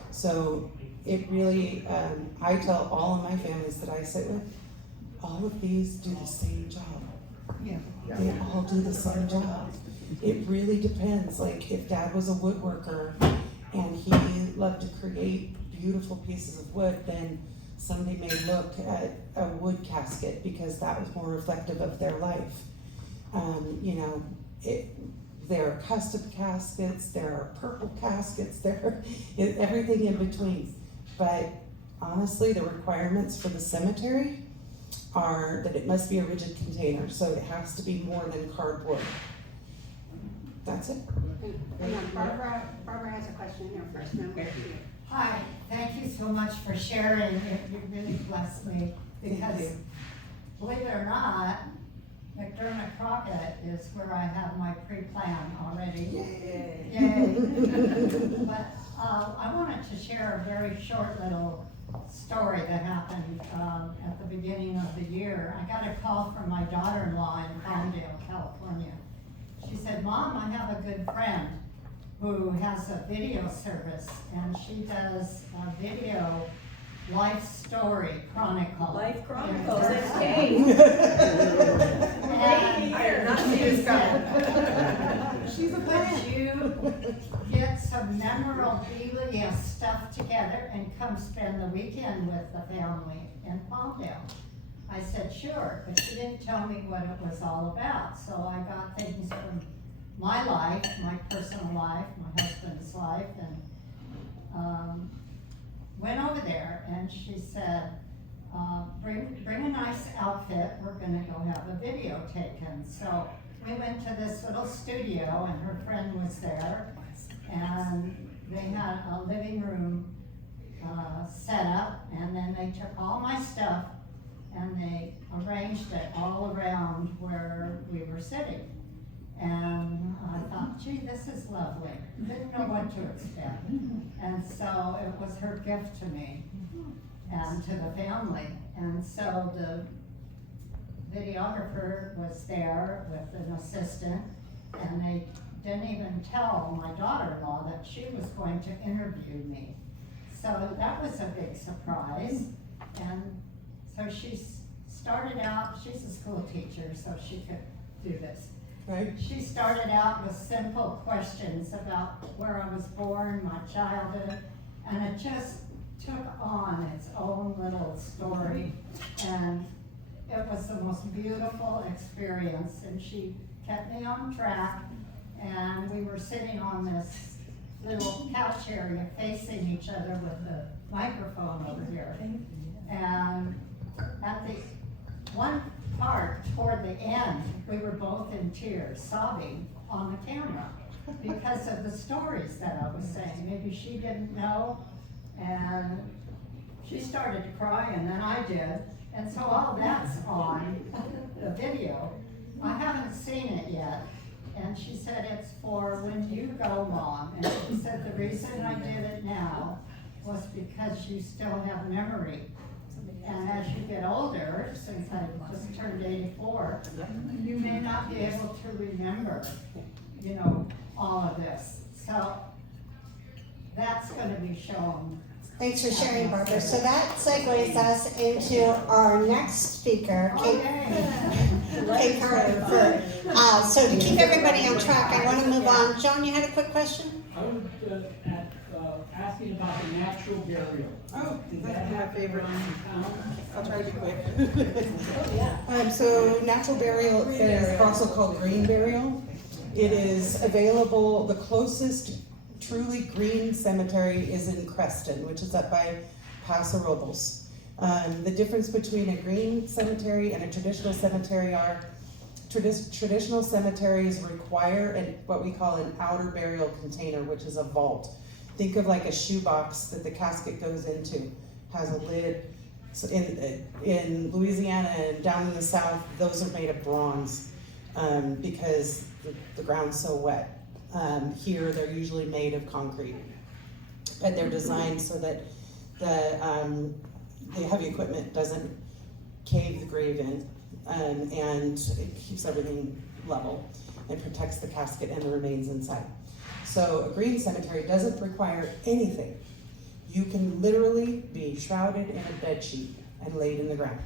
So it really, I tell all of my families that I sit with, all of these do the same job. Yeah. They all do the same job. It really depends. Like if Dad was a woodworker and he loved to create beautiful pieces of wood, then somebody may look at a wood casket because that was more reflective of their life. There are custom caskets, there are purple caskets, there are everything in between. But honestly, the requirements for the cemetery are that it must be a rigid container, so it has to be more than cardboard. That's it. And then Barbara has a question here first, and then we'll to you. Hi, thank you so much for sharing. It really blessed me because, believe it or not, McDermott-Crockett is where I have my pre-plan already. Yay. But I wanted to share a very short little story that happened at the beginning of the year. I got a call from my daughter-in-law in Palmdale, California. She said, "Mom, I have a good friend who has a video service, and she does a video life story chronicle." Life Chronicles, Yeah. that's Kate. She's a fan. You get some memorabilia stuff together and come spend the weekend with the family in Palmdale. I said, sure, but she didn't tell me what it was all about. So I got things from my life, my personal life, my husband's life, and went over there, and she said, bring a nice outfit, we're gonna go have a video taken. So we went to this little studio, and her friend was there, and they had a living room set up, and then they took all my stuff and they arranged it all around where we were sitting. And I thought, gee, this is lovely. Didn't know what to expect. And so it was her gift to me and to the family. And so the videographer was there with an assistant, and they didn't even tell my daughter-in-law that she was going to interview me. So that was a big surprise. And so she started out, she's a school teacher, so she could do this. Right? She started out with simple questions about where I was born, my childhood, and it just took on its own little story. And it was the most beautiful experience, and she kept me on track, and we were sitting on this little couch area facing each other with the microphone over here. And at the one part toward the end, we were both in tears, sobbing on the camera because of the stories that I was saying. Maybe she didn't know, and she started to cry, and then I did. And so all that's on the video. I haven't seen it yet. And she said, it's for when you go, Mom. And she said, the reason I did it now was because you still have memory. And as you get older, since I just turned 84, you may not be able to remember, all of this. So that's going to be shown. Thanks for sharing, Barbara. So that segues us into our next speaker, Kate Carranza. So to keep everybody on track, I want to move on. Joan, you had a quick question? I was asking about the natural burial. Oh, Is that's my favorite. in town? I'll try to be quick. So natural burial is also called green burial. It is available, the closest truly green cemetery is in Creston, which is up by Paso Robles. The difference between a green cemetery and a traditional cemetery are traditional cemeteries require what we call an outer burial container, which is a vault. think of like a shoebox that the casket goes into, has a lid. So in Louisiana and down in the South, those are made of bronze because the ground's so wet. Here, they're usually made of concrete, but they're designed so that the heavy equipment doesn't cave the grave in, and it keeps everything level and protects the casket and the remains inside. So a green cemetery doesn't require anything. You can literally be shrouded in a bed sheet and laid in the ground.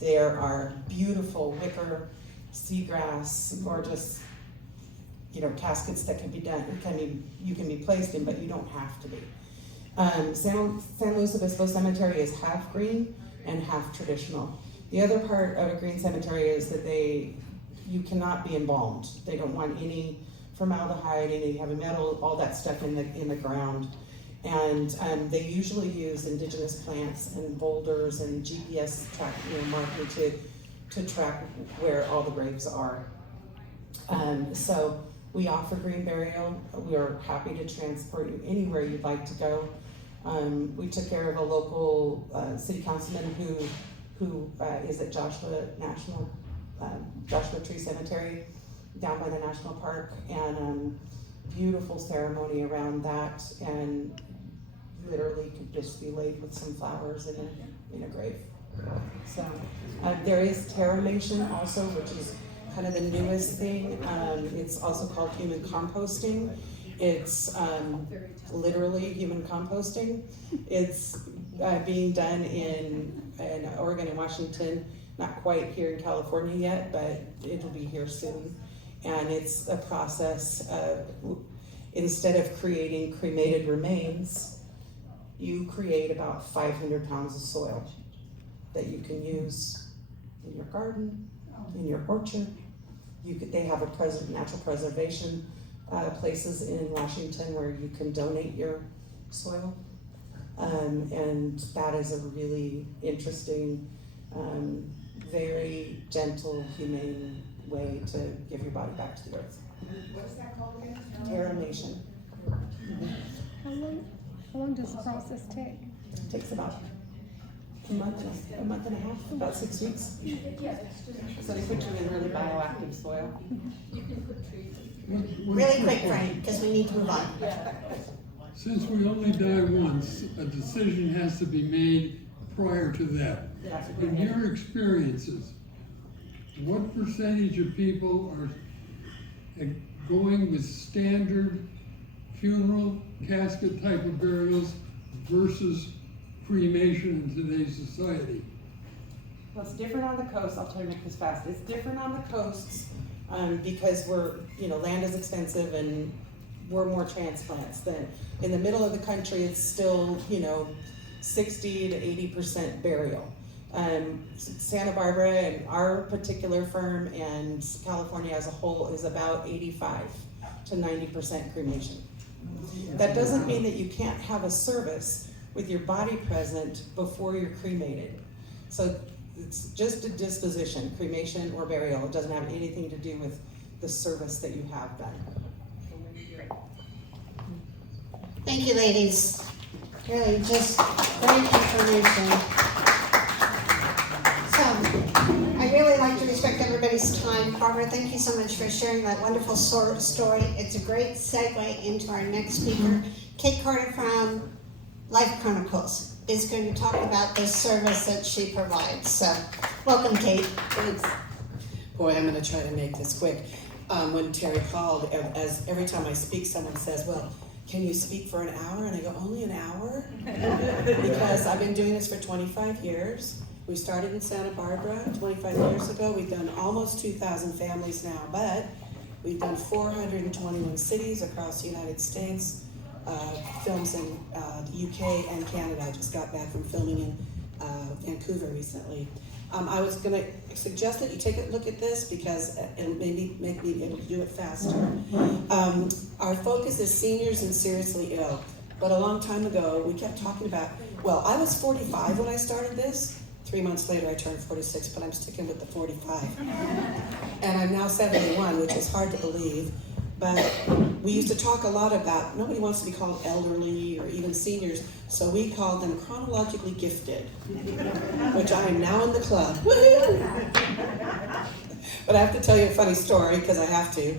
There are beautiful wicker, seagrass, gorgeous, caskets that can be done. You can be placed in, but you don't have to be. San Luis Obispo Cemetery is half green and half traditional. The other part of a green cemetery is that you cannot be embalmed. They don't want any formaldehyde, any heavy metal, all that stuff in the ground. And they usually use indigenous plants and boulders and GPS marking to track where all the graves are. So we offer green burial. We are happy to transport you anywhere you'd like to go. We took care of a local city councilman who is at Joshua Tree Cemetery down by the national park, and beautiful ceremony around that, and literally could just be laid with some flowers in a grave. So there is terramation also, which is kind of the newest thing. It's also called human composting. It's literally human composting. It's being done in Oregon and Washington, not quite here in California yet, but it'll be here soon. And it's a process of, instead of creating cremated remains, you create about 500 pounds of soil that you can use in your garden, in your orchard. They have natural preservation places in Washington where you can donate your soil. And that is a really interesting, very gentle, humane way to give your body back to the earth. What is that called again? Terramation. How long does the process take? It takes about a month and a half, about 6 weeks. So they put you in really bioactive soil. You can put trees. Really quick, Frank, because we need to move on. Since we only die once, a decision has to be made prior to that. In your experiences, what percentage of people are going with standard funeral, casket type of burials versus cremation in today's society? Well, it's different on the coast. I'll try to make this fast. It's different on the coasts because land is expensive and we're more transplants than in the middle of the country. It's still, 60 to 80% burial. Santa Barbara and our particular firm and California as a whole is about 85 to 90% cremation. That doesn't mean that you can't have a service with your body present before you're cremated. So it's just a disposition, cremation or burial. It doesn't have anything to do with the service that you have done. Thank you, ladies. Really, just great information. So, I really like to respect everybody's time. Barbara, thank you so much for sharing that wonderful story. It's a great segue into our next speaker. Kate Carter from Life Chronicles is going to talk about this service that she provides. So, welcome, Kate. Thanks. Boy, I'm going to try to make this quick. When Terry called, as every time I speak, someone says, well, can you speak for an hour? And I go, only an hour? Because I've been doing this for 25 years. We started in Santa Barbara 25 years ago. We've done almost 2,000 families now, but we've done 421 cities across the United States, films in the UK and Canada. I just got back from filming in Vancouver recently. I was going to suggest that you take a look at this because, and maybe make me able to do it faster. Our focus is seniors and seriously ill. But a long time ago, we kept talking about, well, I was 45 when I started this. 3 months later, I turned 46, but I'm sticking with the 45. And I'm now 71, which is hard to believe. But we used to talk a lot about, nobody wants to be called elderly or even seniors, so we called them chronologically gifted, which I am now in the club. Woo-hoo! But I have to tell you a funny story, because I have to.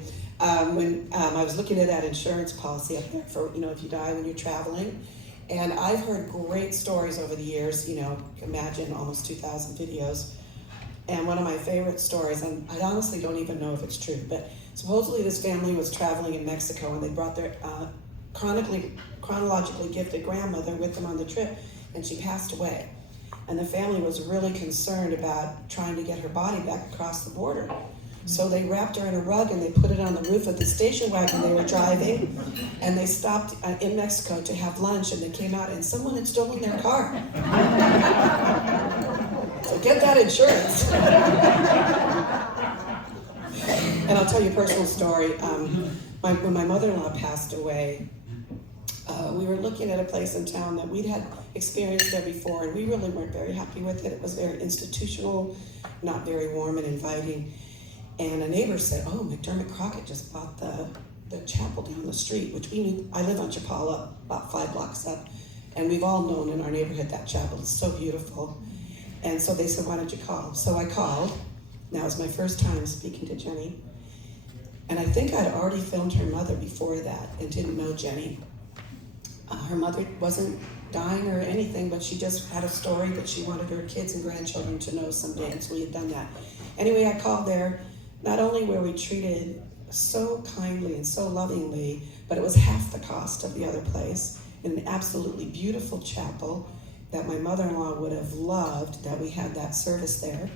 When I was looking at that insurance policy up there for, if you die when you're traveling, and I've heard great stories over the years, imagine almost 2,000 videos. And one of my favorite stories, and I honestly don't even know if it's true, but supposedly this family was traveling in Mexico and they brought their chronologically gifted grandmother with them on the trip, and she passed away. And the family was really concerned about trying to get her body back across the border. So they wrapped her in a rug and they put it on the roof of the station wagon they were driving, and they stopped in Mexico to have lunch, and they came out and someone had stolen their car. So get that insurance. And I'll tell you a personal story. When my mother-in-law passed away, we were looking at a place in town that we'd had experienced there before, and we really weren't very happy with it. It was very institutional, not very warm and inviting. And a neighbor said, "Oh, McDermott-Crockett just bought the chapel down the street," which we knew. I live on Chapala, about 5 blocks up, and we've all known in our neighborhood that chapel is so beautiful. And so they said, "Why don't you call?" So I called. Now it's my first time speaking to Jenny. And I think I'd already filmed her mother before that and didn't know Jenny. Her mother wasn't dying or anything, but she just had a story that she wanted her kids and grandchildren to know someday, and so we had done that. Anyway, I called there. Not only were we treated so kindly and so lovingly, but it was half the cost of the other place, in an absolutely beautiful chapel that my mother-in-law would have loved, that we had that service there.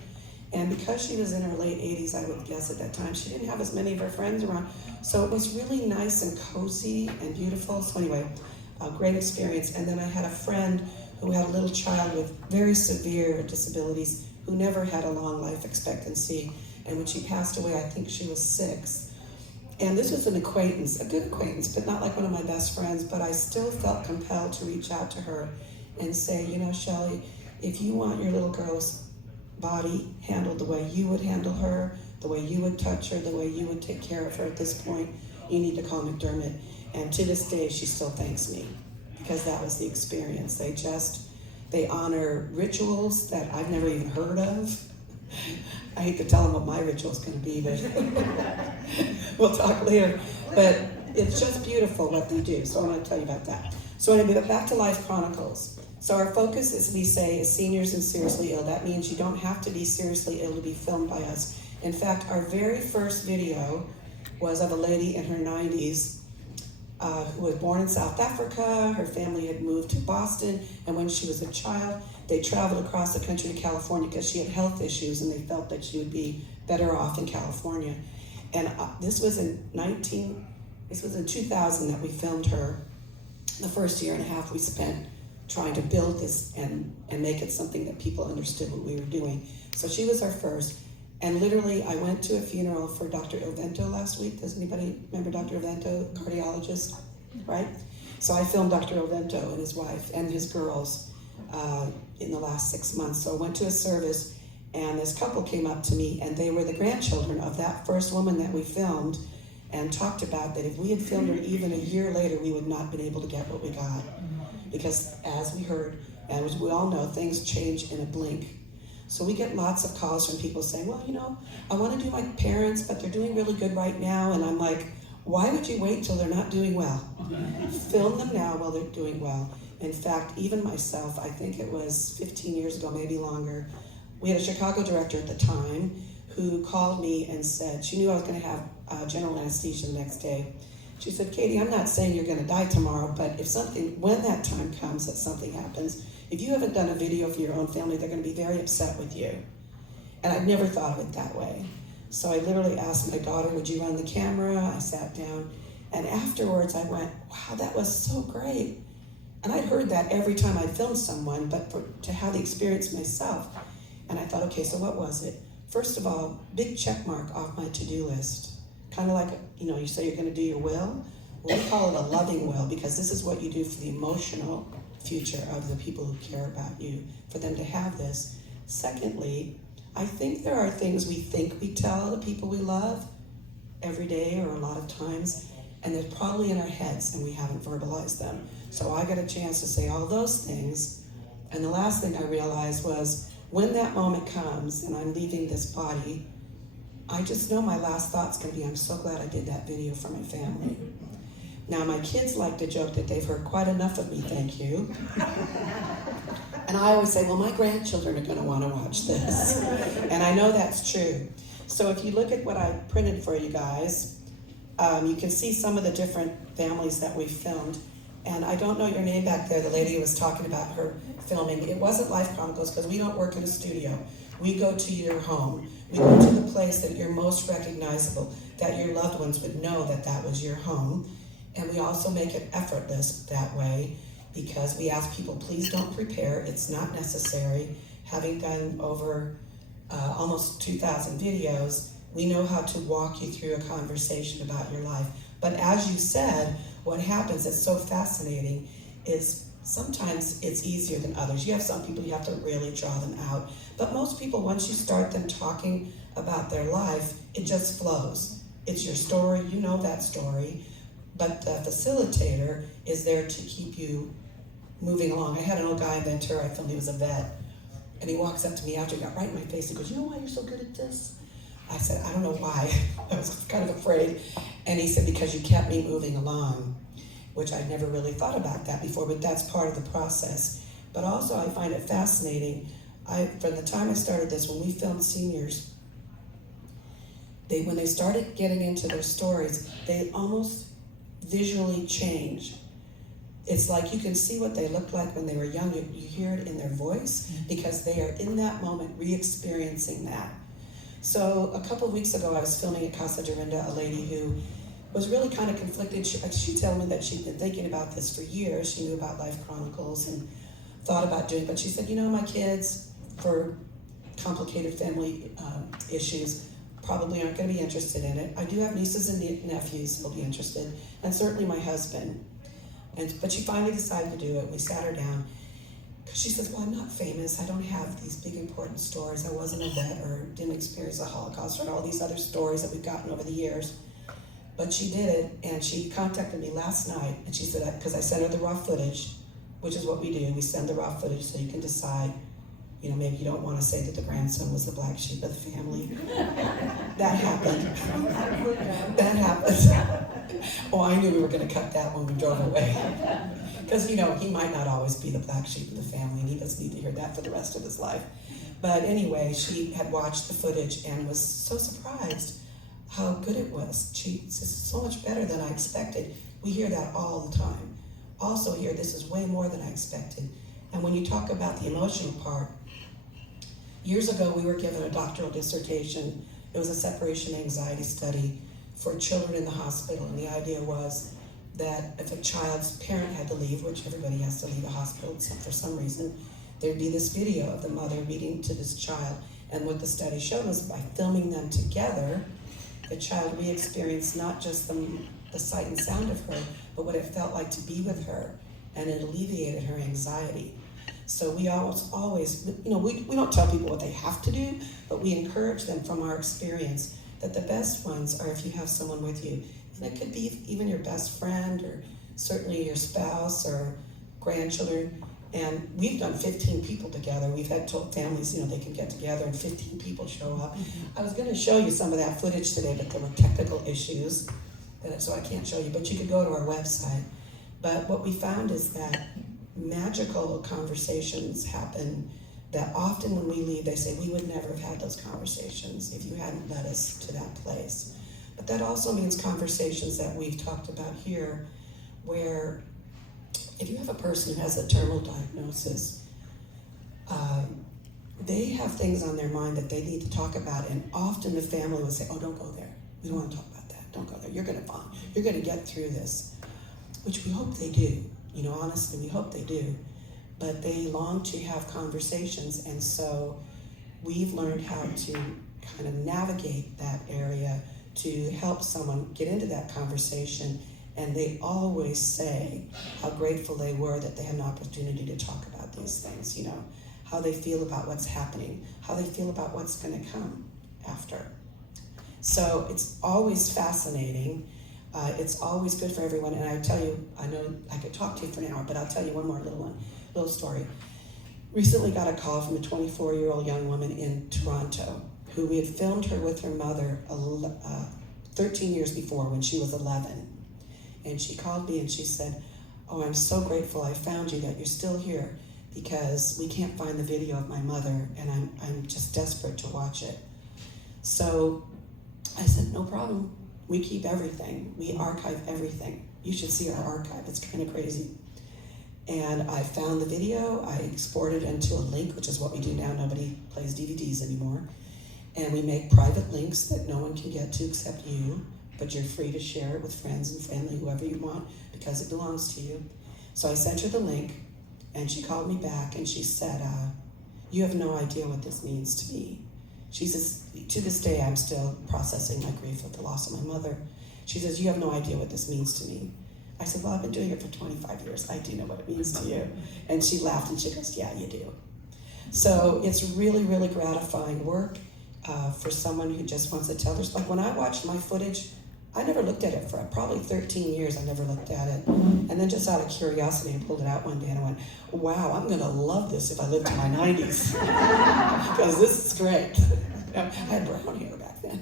And because she was in her late 80s, I would guess at that time, she didn't have as many of her friends around. So it was really nice and cozy and beautiful. So anyway, a great experience. And then I had a friend who had a little child with very severe disabilities who never had a long life expectancy. And when she passed away, I think she was 6. And this was an acquaintance, a good acquaintance, but not like one of my best friends, but I still felt compelled to reach out to her and say, Shelley, if you want your little girl's body handled the way you would handle her, the way you would touch her, the way you would take care of her at this point, you need to call McDermott. And to this day, she still thanks me, because that was the experience. They honor rituals that I've never even heard of. I hate to tell them what my ritual's going to be, but we'll talk later. But it's just beautiful what they do, so I want to tell you about that. So anyway, back to Life Chronicles. So our focus, as we say, is seniors and seriously ill. That means you don't have to be seriously ill to be filmed by us. In fact, our very first video was of a lady in her 90s who was born in South Africa. Her family had moved to Boston, and when she was a child, they traveled across the country to California because she had health issues, and they felt that she would be better off in California. And this was in 2000 that we filmed her. The first year and a half we spent trying to build this and make it something that people understood what we were doing. So she was our first. And literally, I went to a funeral for Dr. Ovento last week. Does anybody remember Dr. Ovento, cardiologist, right? So I filmed Dr. Ovento and his wife and his girls in the last 6 months. So I went to a service, and this couple came up to me, and they were the grandchildren of that first woman that we filmed, and talked about that if we had filmed her even a year later, we would not have been able to get what we got. Because as we heard, and as we all know, things change in a blink. So we get lots of calls from people saying, well, I want to do my parents, but they're doing really good right now. And I'm like, why would you wait till they're not doing well? Film them now while they're doing well. In fact, even myself, I think it was 15 years ago, maybe longer, we had a Chicago director at the time who called me and said, she knew I was going to have general anesthesia the next day. She said, Katie, I'm not saying you're going to die tomorrow, but when that time comes that something happens, if you haven't done a video for your own family, they're going to be very upset with you. And I've never thought of it that way. So I literally asked my daughter, would you run the camera? I sat down, and afterwards I went, wow, that was so great. And I'd heard that every time I'd filmed someone, but to have the experience myself. And I thought, okay, so what was it? First of all, big check mark off my to-do list. Kind of like, you say you're going to do your will. Well, we call it a loving will, because this is what you do for the emotional future of the people who care about you, for them to have this. Secondly, I think there are things we think we tell the people we love every day or a lot of times, and they're probably in our heads and we haven't verbalized them. So I got a chance to say all those things, and the last thing I realized was when that moment comes and I'm leaving this body, I just know my last thought's gonna be, I'm so glad I did that video for my family. Now my kids like to joke that they've heard quite enough of me, thank you. And I always say, well, my grandchildren are gonna wanna watch this. And I know that's true. So if you look at what I printed for you guys, you can see some of the different families that we filmed. And I don't know your name back there, the lady who was talking about her filming. It wasn't Life Chronicles, because we don't work in a studio. We go to your home. We go to the place that you're most recognizable, that your loved ones would know that that was your home. And we also make it effortless that way, because we ask people, please don't prepare, it's not necessary. Having done over almost 2,000 videos, we know how to walk you through a conversation about your life. But as you said, what happens that's so fascinating is sometimes it's easier than others. You have some people you have to really draw them out. But most people, once you start them talking about their life, it just flows. It's your story, you know that story. But the facilitator is there to keep you moving along. I had an old guy in Ventura, I filmed, he was a vet. And he walks up to me after he got right in my face. He goes, you know why you're so good at this? I said, I don't know why. I was kind of afraid. And he said, because you kept me moving along, which I'd never really thought about that before, but that's part of the process. But also I find it fascinating. From the time I started this, when we filmed seniors, when they started getting into their stories, they almost visually change. It's like you can see what they looked like when they were young. You hear it in their voice because they are in that moment re-experiencing that. So a couple of weeks ago, I was filming at Casa Dorinda a lady who was really kind of conflicted. She told me that she'd been thinking about this for years. She knew about Life Chronicles and thought about doing it, but she said, you know, my kids, for complicated family issues, probably aren't going to be interested in it. I do have nieces and nephews who'll be interested, and certainly my husband. But she finally decided to do it. We sat her down, because she says, well, I'm not famous. I don't have these big important stories. I wasn't a vet or didn't experience the Holocaust or all these other stories that we've gotten over the years. But she did it, and she contacted me last night, and she said, because I sent her the raw footage, which is what we do. We send the raw footage so you can decide, you know, maybe you don't want to say that the grandson was the black sheep of the family. That happened. That happened. Oh, I knew we were going to cut that when we drove away. Because, you know, he might not always be the black sheep of the family, and he doesn't need to hear that for the rest of his life. But anyway, she had watched the footage and was so surprised how good it was. She says, so much better than I expected. We hear that all the time. Also hear, this is way more than I expected. And when you talk about the emotional part, years ago we were given a doctoral dissertation. It was a separation anxiety study for children in the hospital, and the idea was that if a child's parent had to leave, which everybody has to leave a hospital for some reason, there'd be this video of the mother reading to this child. And what the study showed was by filming them together, the child re-experienced not just the sight and sound of her, but what it felt like to be with her, and it alleviated her anxiety. So we always, you know, we don't tell people what they have to do, but we encourage them from our experience that the best ones are if you have someone with you. And it could be even your best friend, or certainly your spouse or grandchildren. And we've done 15 people together. We've had told families, you know, they can get together and 15 people show up. I was going to show you some of that footage today, but there were technical issues, so I can't show you, but you could go to our website. But what we found is that magical conversations happen that often when we leave, they say, we would never have had those conversations if you hadn't led us to that place. But that also means conversations that we've talked about here, where if you have a person who has a terminal diagnosis, they have things on their mind that they need to talk about, and often the family will say, oh, don't go there. We don't want to talk about that. Don't go there. You're going to get through this, which we hope they do. You know, honestly, we hope they do. But they long to have conversations, and so we've learned how to kind of navigate that area to help someone get into that conversation. And they always say how grateful they were that they had an opportunity to talk about these things, you know, how they feel about what's happening, how they feel about what's going to come after. So it's always fascinating. It's always good for everyone. And I tell you, I know I could talk to you for an hour, but I'll tell you one more little story. Recently got a call from a 24-year-old young woman in Toronto who we had filmed her with her mother 13 years before when she was 11. And she called me and she said, "Oh, I'm so grateful I found you, that you're still here, because we can't find the video of my mother and I'm just desperate to watch it." So I said, "No problem. We keep everything. We archive everything. You should see our archive. It's kind of crazy." And I found the video. I exported it into a link, which is what we do now. Nobody plays DVDs anymore. And we make private links that no one can get to except you, but you're free to share it with friends and family, whoever you want, because it belongs to you. So I sent her the link, and she called me back, and she said, "You have no idea what this means to me." She says, "To this day, I'm still processing my grief of the loss of my mother." She says, "You have no idea what this means to me." I said, "Well, I've been doing it for 25 years. I do know what it means to you." And she laughed, and she goes, "Yeah, you do." So it's really, really gratifying work for someone who just wants to tell their story. Like when I watched my footage, I never looked at it for probably 13 years. I never looked at it. And then just out of curiosity, I pulled it out one day and I went, "Wow, I'm going to love this if I live to my 90s. Because this is great." I had brown hair back then.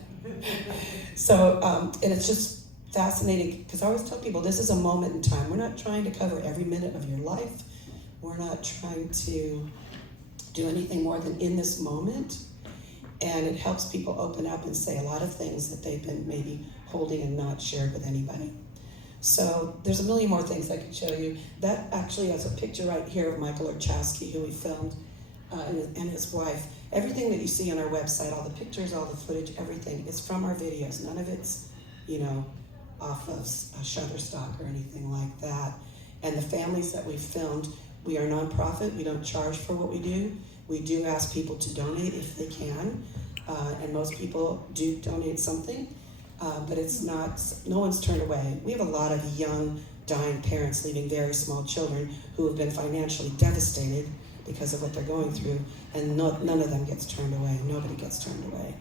So, and it's just fascinating because I always tell people this is a moment in time. We're not trying to cover every minute of your life. We're not trying to do anything more than in this moment. And it helps people open up and say a lot of things that they've been maybe holding and not shared with anybody. So there's a million more things I could show you. That actually has a picture right here of Michael Orchowski, who we filmed, and his wife. Everything that you see on our website, all the pictures, all the footage, everything, is from our videos. None of it's, off of Shutterstock or anything like that. And the families that we filmed, we are a nonprofit. We don't charge for what we do. We do ask people to donate if they can, and most people do donate something, but it's not, no one's turned away. We have a lot of young, dying parents leaving very small children who have been financially devastated because of what they're going through, and none of them gets turned away. Nobody gets turned away.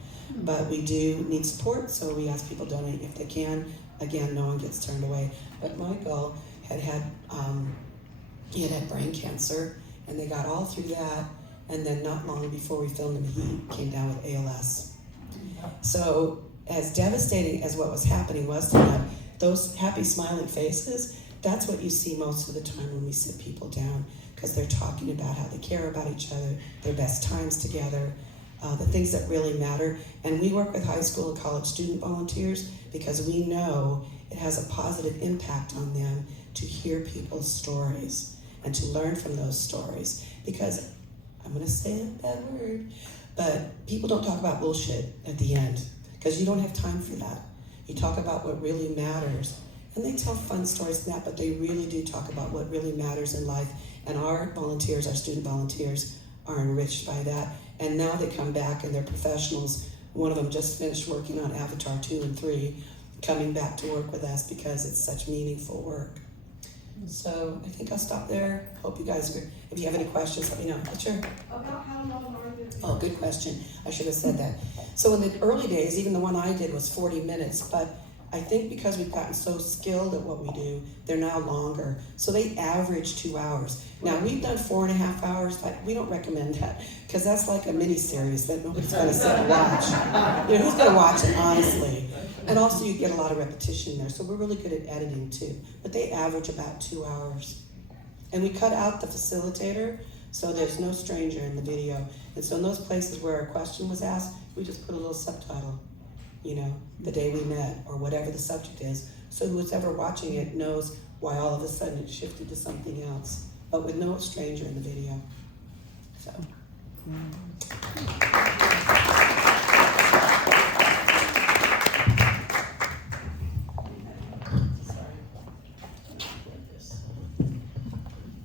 But we do need support, so we ask people to donate if they can. Again, no one gets turned away. But Michael had brain cancer, and they got all through that. And then not long before we filmed him, he came down with ALS. So as devastating as what was happening was to them, those happy smiling faces, that's what you see most of the time when we sit people down, because they're talking about how they care about each other, their best times together, the things that really matter. And we work with high school and college student volunteers because we know it has a positive impact on them to hear people's stories and to learn from those stories. Because I'm going to say a bad word, but people don't talk about bullshit at the end because you don't have time for that. You talk about what really matters. And they tell fun stories and that, but they really do talk about what really matters in life. And our volunteers, our student volunteers, are enriched by that. And now they come back and they're professionals. One of them just finished working on Avatar 2 and 3, coming back to work with us because it's such meaningful work. So I think I'll stop there. Hope you guys agree. If you have any questions, let me know. Sure. About how long are the... Oh, good question. I should have said that. So in the early days, even the one I did was 40 minutes, but I think because we've gotten so skilled at what we do, they're now longer. So they average 2 hours. Now we've done 4.5 hours. We don't recommend that because that's like a mini series that nobody's going to sit and watch. Who's going to watch it, honestly? And also you get a lot of repetition there. So we're really good at editing too. But they average about 2 hours. And we cut out the facilitator, so there's no stranger in the video. And so in those places where a question was asked, we just put a little subtitle, the day we met, or whatever the subject is. So who's ever watching it knows why all of a sudden it shifted to something else, but with no stranger in the video. So.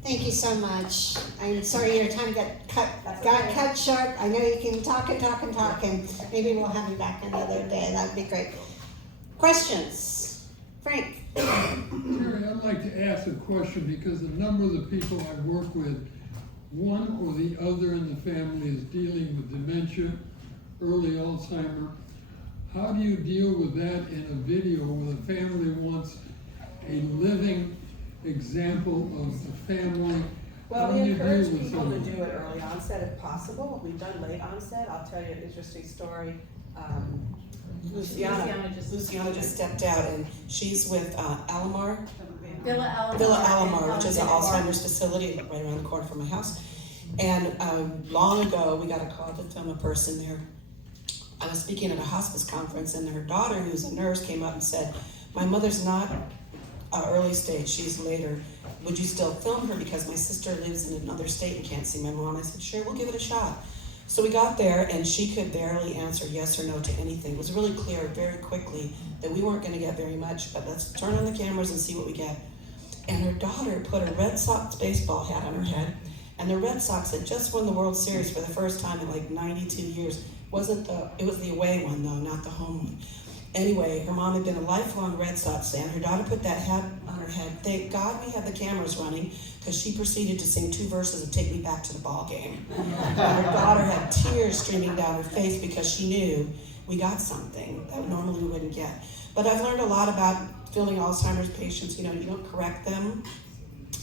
Thank you so much. I'm sorry your time got cut short. I know you can talk, and maybe we'll have you back another day. That would be great. Questions? Frank? Terry, I'd like to ask a question because a number of the people I work with, one or the other in the family is dealing with dementia, early Alzheimer. how do you deal with that in a video where the family wants a living example of the family? Well, How we do you encourage deal with people to someone? do it early onset if possible. We've done late onset. I'll tell you an interesting story. Luciana just stepped out, and she's with Alomar, Villa Alomar, which is an Alzheimer's facility right around the corner from my house. And long ago, we got a call to film a person there. I was speaking at a hospice conference, and her daughter, who's a nurse, came up and said, "My mother's not early stage, she's later. Would you still film her because my sister lives in another state and can't see my mom?" I said, "Sure, we'll give it a shot." So we got there, and she could barely answer yes or no to anything. It was really clear very quickly that we weren't gonna get very much, but let's turn on the cameras and see what we get. And her daughter put a Red Sox baseball hat on her head, and the Red Sox had just won the World Series for the first time in like 92 years. It was the away one though, not the home one. Anyway, her mom had been a lifelong Red Sox fan. Her daughter put that hat on her head. Thank God we had the cameras running, because she proceeded to sing 2 verses of Take Me Back to the Ball Game. And her daughter had tears streaming down her face because she knew we got something that normally we wouldn't get. But I've learned a lot about filming Alzheimer's patients. You know, you don't correct them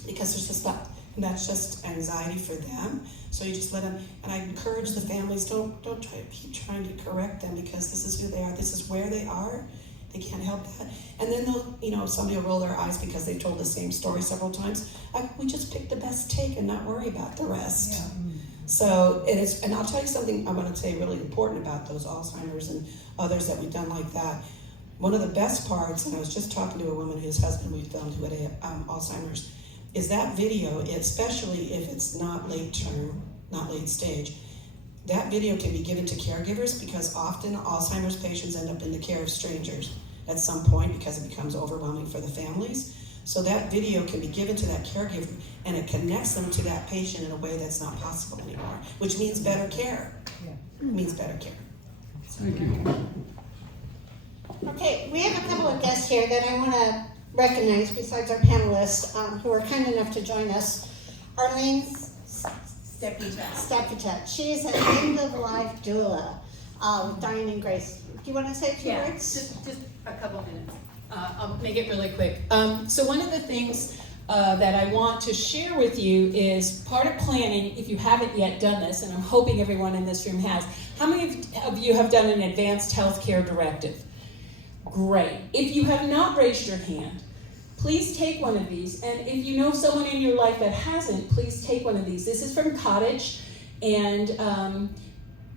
because there's just not, that's just anxiety for them. So you just let them, and I encourage the families, don't try to keep trying to correct them, because this is who they are, this is where they are, they can't help that. And then they'll, you know, somebody will roll their eyes because they've told the same story several times. We just pick the best take and not worry about the rest. Yeah. So it is, and I'll tell you something I'm gonna say really important about those Alzheimer's and others that we've done like that. One of the best parts, and I was just talking to a woman whose husband we filmed who had Alzheimer's, is that video, especially if it's not late term, not late stage, that video can be given to caregivers, because often Alzheimer's patients end up in the care of strangers at some point because it becomes overwhelming for the families. So that video can be given to that caregiver, and it connects them to that patient in a way that's not possible anymore, which means better care. It means better care. Thank you. Okay, we have a couple of guests here that I want to recognize besides our panelists who are kind enough to join us. Arlene Stepuchet. She's an end-of-life doula with Diane and Grace. Do you want to say a few words? Just a couple minutes. I'll make it really quick. So one of the things that I want to share with you is part of planning, if you haven't yet done this, and I'm hoping everyone in this room has. How many of you have done an advanced healthcare directive? Great. If you have not raised your hand, please take one of these. And if you know someone in your life that hasn't, please take one of these. This is from Cottage, and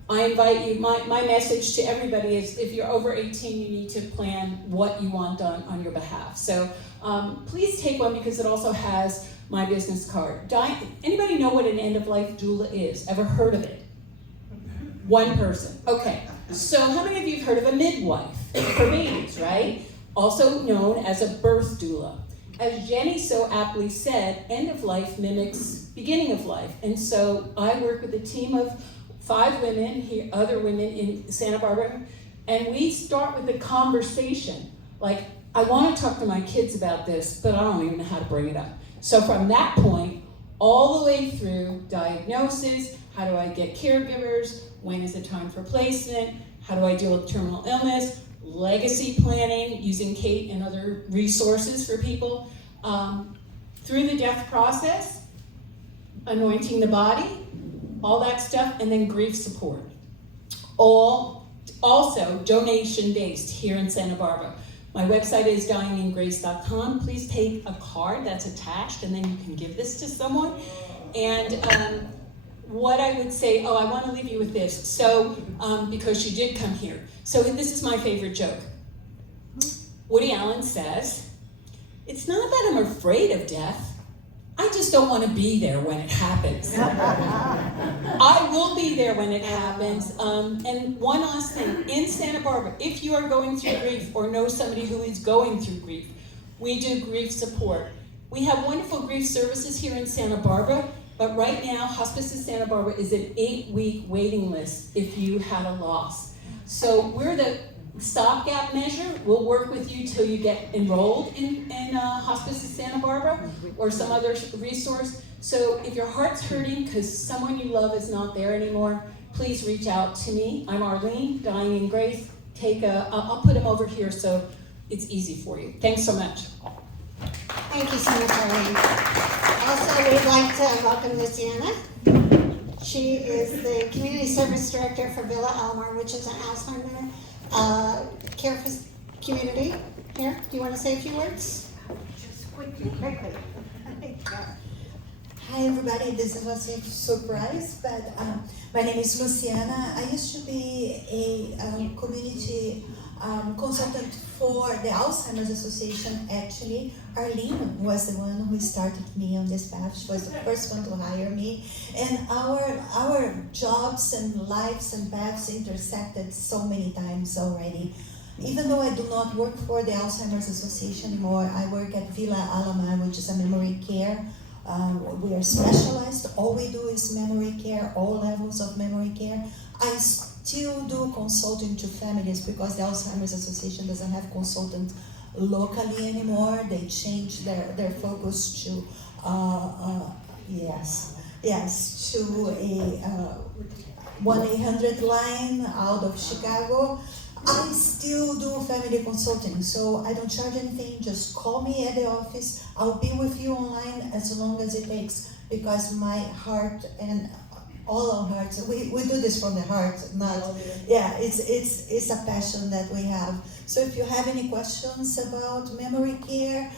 I invite you, my message to everybody is if you're over 18, you need to plan what you want done on your behalf. So please take one, because it also has my business card. Anybody know what an end-of-life doula is? Ever heard of it? One person. Okay. So how many of you have heard of a midwife for babies, right? Also known as a birth doula. As Jenny so aptly said, end of life mimics beginning of life. And so I work with a team of 5 women, here, other women in Santa Barbara, and we start with the conversation. Like, I want to talk to my kids about this, but I don't even know how to bring it up. So from that point, all the way through diagnosis, how do I get caregivers, when is it time for placement, how do I deal with terminal illness, legacy planning, using Kate and other resources for people, through the death process, anointing the body, all that stuff, and then grief support. All also donation-based here in Santa Barbara. My website is dyingingrace.com. Please take a card that's attached, and then you can give this to someone. And what I would say, I want to leave you with this. So, because she did come here. So this is my favorite joke. Woody Allen says, "It's not that I'm afraid of death. I just don't want to be there when it happens." I will be there when it happens. And one last thing, in Santa Barbara, if you are going through grief or know somebody who is going through grief, we do grief support. We have wonderful grief services here in Santa Barbara, but right now, Hospice in Santa Barbara is an 8-week waiting list if you had a loss. So we're the stopgap measure. We'll work with you till you get enrolled in Hospice in Santa Barbara or some other resource. So if your heart's hurting because someone you love is not there anymore, please reach out to me. I'm Arlene, Dying in Grace, I'll put them over here so it's easy for you. Thanks so much. Thank you so much, Arlene. Also, we'd like to welcome Luciana. She is the Community Service Director for Villa Almar, which is an Alzheimer care community. Here, do you want to say a few words? Just quickly. Hi everybody, this was a surprise, but my name is Luciana. I used to be a community consultant for the Alzheimer's Association. Actually, Arlene was the one who started me on this path. She was the first one to hire me. And our jobs and lives and paths intersected so many times already. Even though I do not work for the Alzheimer's Association anymore, I work at Villa Alma, which is a memory care. We are specialized. All we do is memory care, all levels of memory care. I still do consulting to families because the Alzheimer's Association doesn't have consultants locally anymore. They changed their focus to, to a 1-800 line out of Chicago. I still do family consulting, so I don't charge anything. Just call me at the office. I'll be with you online as long as it takes, because my heart and all our hearts, we do this from the heart, not, it's a passion that we have. So if you have any questions about memory care,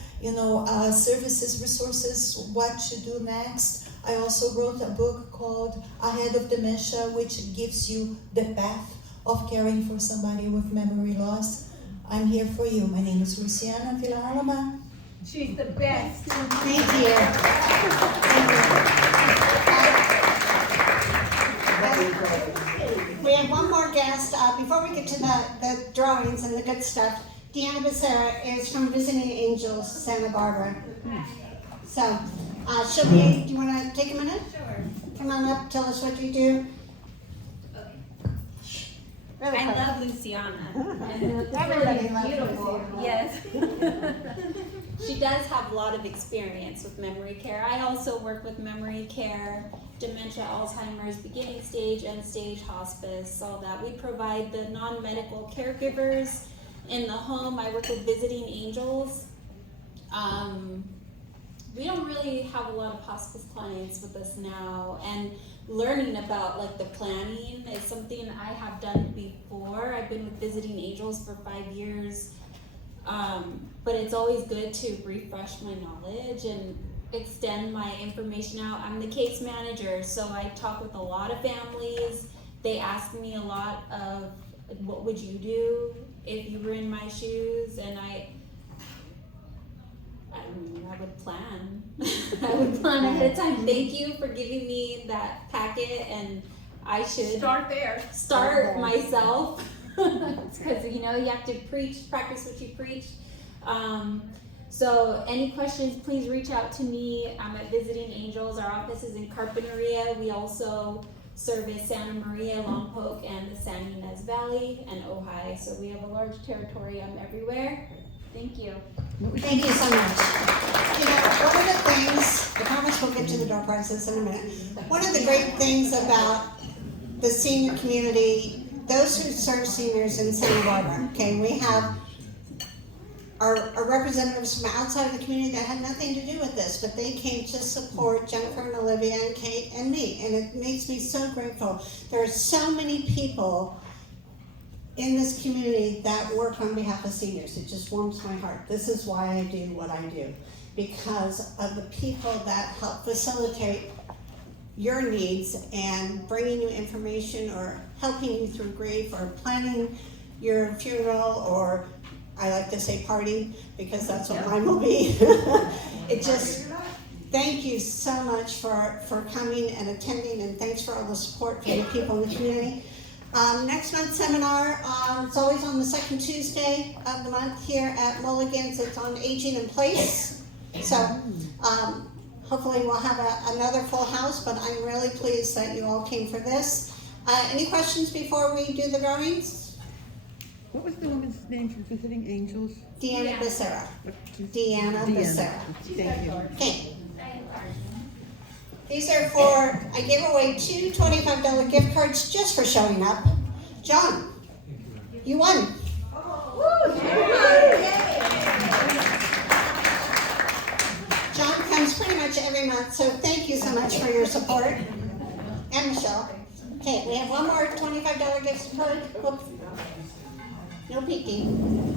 services, resources, what to do next, I also wrote a book called Ahead of Dementia, which gives you the path of caring for somebody with memory loss. I'm here for you. My name is Luciana Villalama. She's the best. Thank you. We have one more guest. Before we get to the drawings and the good stuff, Deanna Becerra is from Visiting Angels, Santa Barbara. So, do you want to take a minute? Sure. Come on up, tell us what you do. Really I quick. love Luciana. Everybody loves beautiful. Luciana. Yes. She does have a lot of experience with memory care. I also work with memory care, dementia, Alzheimer's, beginning stage, end stage, hospice, all that. We provide the non-medical caregivers in the home. I work with Visiting Angels. We don't really have a lot of hospice clients with us now, and learning about the planning is something I have done before. I've been with Visiting Angels for 5 years, but it's always good to refresh my knowledge and extend my information out. I'm the case manager, so I talk with a lot of families. They ask me a lot of what would you do if you were in my shoes, and I would plan. I would plan ahead of time. Thank you for giving me that packet, and I should Start there. Start myself. Because you have to practice what you preach. So any questions, please reach out to me. I'm at Visiting Angels. Our office is in Carpinteria. We also service Santa Maria, Lompoc, and the San Ynez Valley and Ojai. So we have a large territory. I'm everywhere. Thank you. Thank you so much. One of the things, I promise we'll get to the door prizes in a minute. One of the great things about the senior community, those who serve seniors in Santa Barbara, we have our representatives from outside of the community that had nothing to do with this, but they came to support Jennifer and Olivia and Kate and me, and it makes me so grateful. There are so many people in this community that work on behalf of seniors. It just warms my heart. This is why I do what I do, because of the people that help facilitate your needs and bringing you information or helping you through grief or planning your funeral, or I like to say party because that's what mine will be. It just, thank you so much for coming and attending, and thanks for all the support from the people in the community. Next month's seminar, it's always on the second Tuesday of the month here at Mulligan's. It's on aging in place. So hopefully we'll have another full house, but I'm really pleased that you all came for this. Any questions before we do the drawings? What was the woman's name for Visiting Angels? Deanna Becerra. Deanna Becerra. Thank you. Okay. These are for, I gave away 2 $25 gift cards just for showing up. John, You won. John comes pretty much every month, so thank you so much for your support. And Michelle. Okay, we have one more $25 gift card. Whoop. No peeking.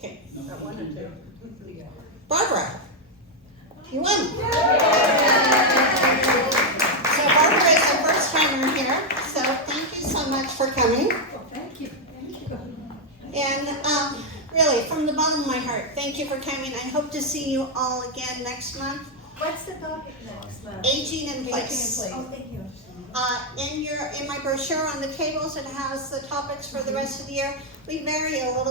Okay. Barbara, you won. So Barbara is our first timer here, so thank you so much for coming. Thank you. And really, from the bottom of my heart, thank you for coming. I hope to see you all again next month. What's the topic next month? Aging in place. Oh, thank you. In my brochure on the tables, it has the topics for the rest of the year. We vary a little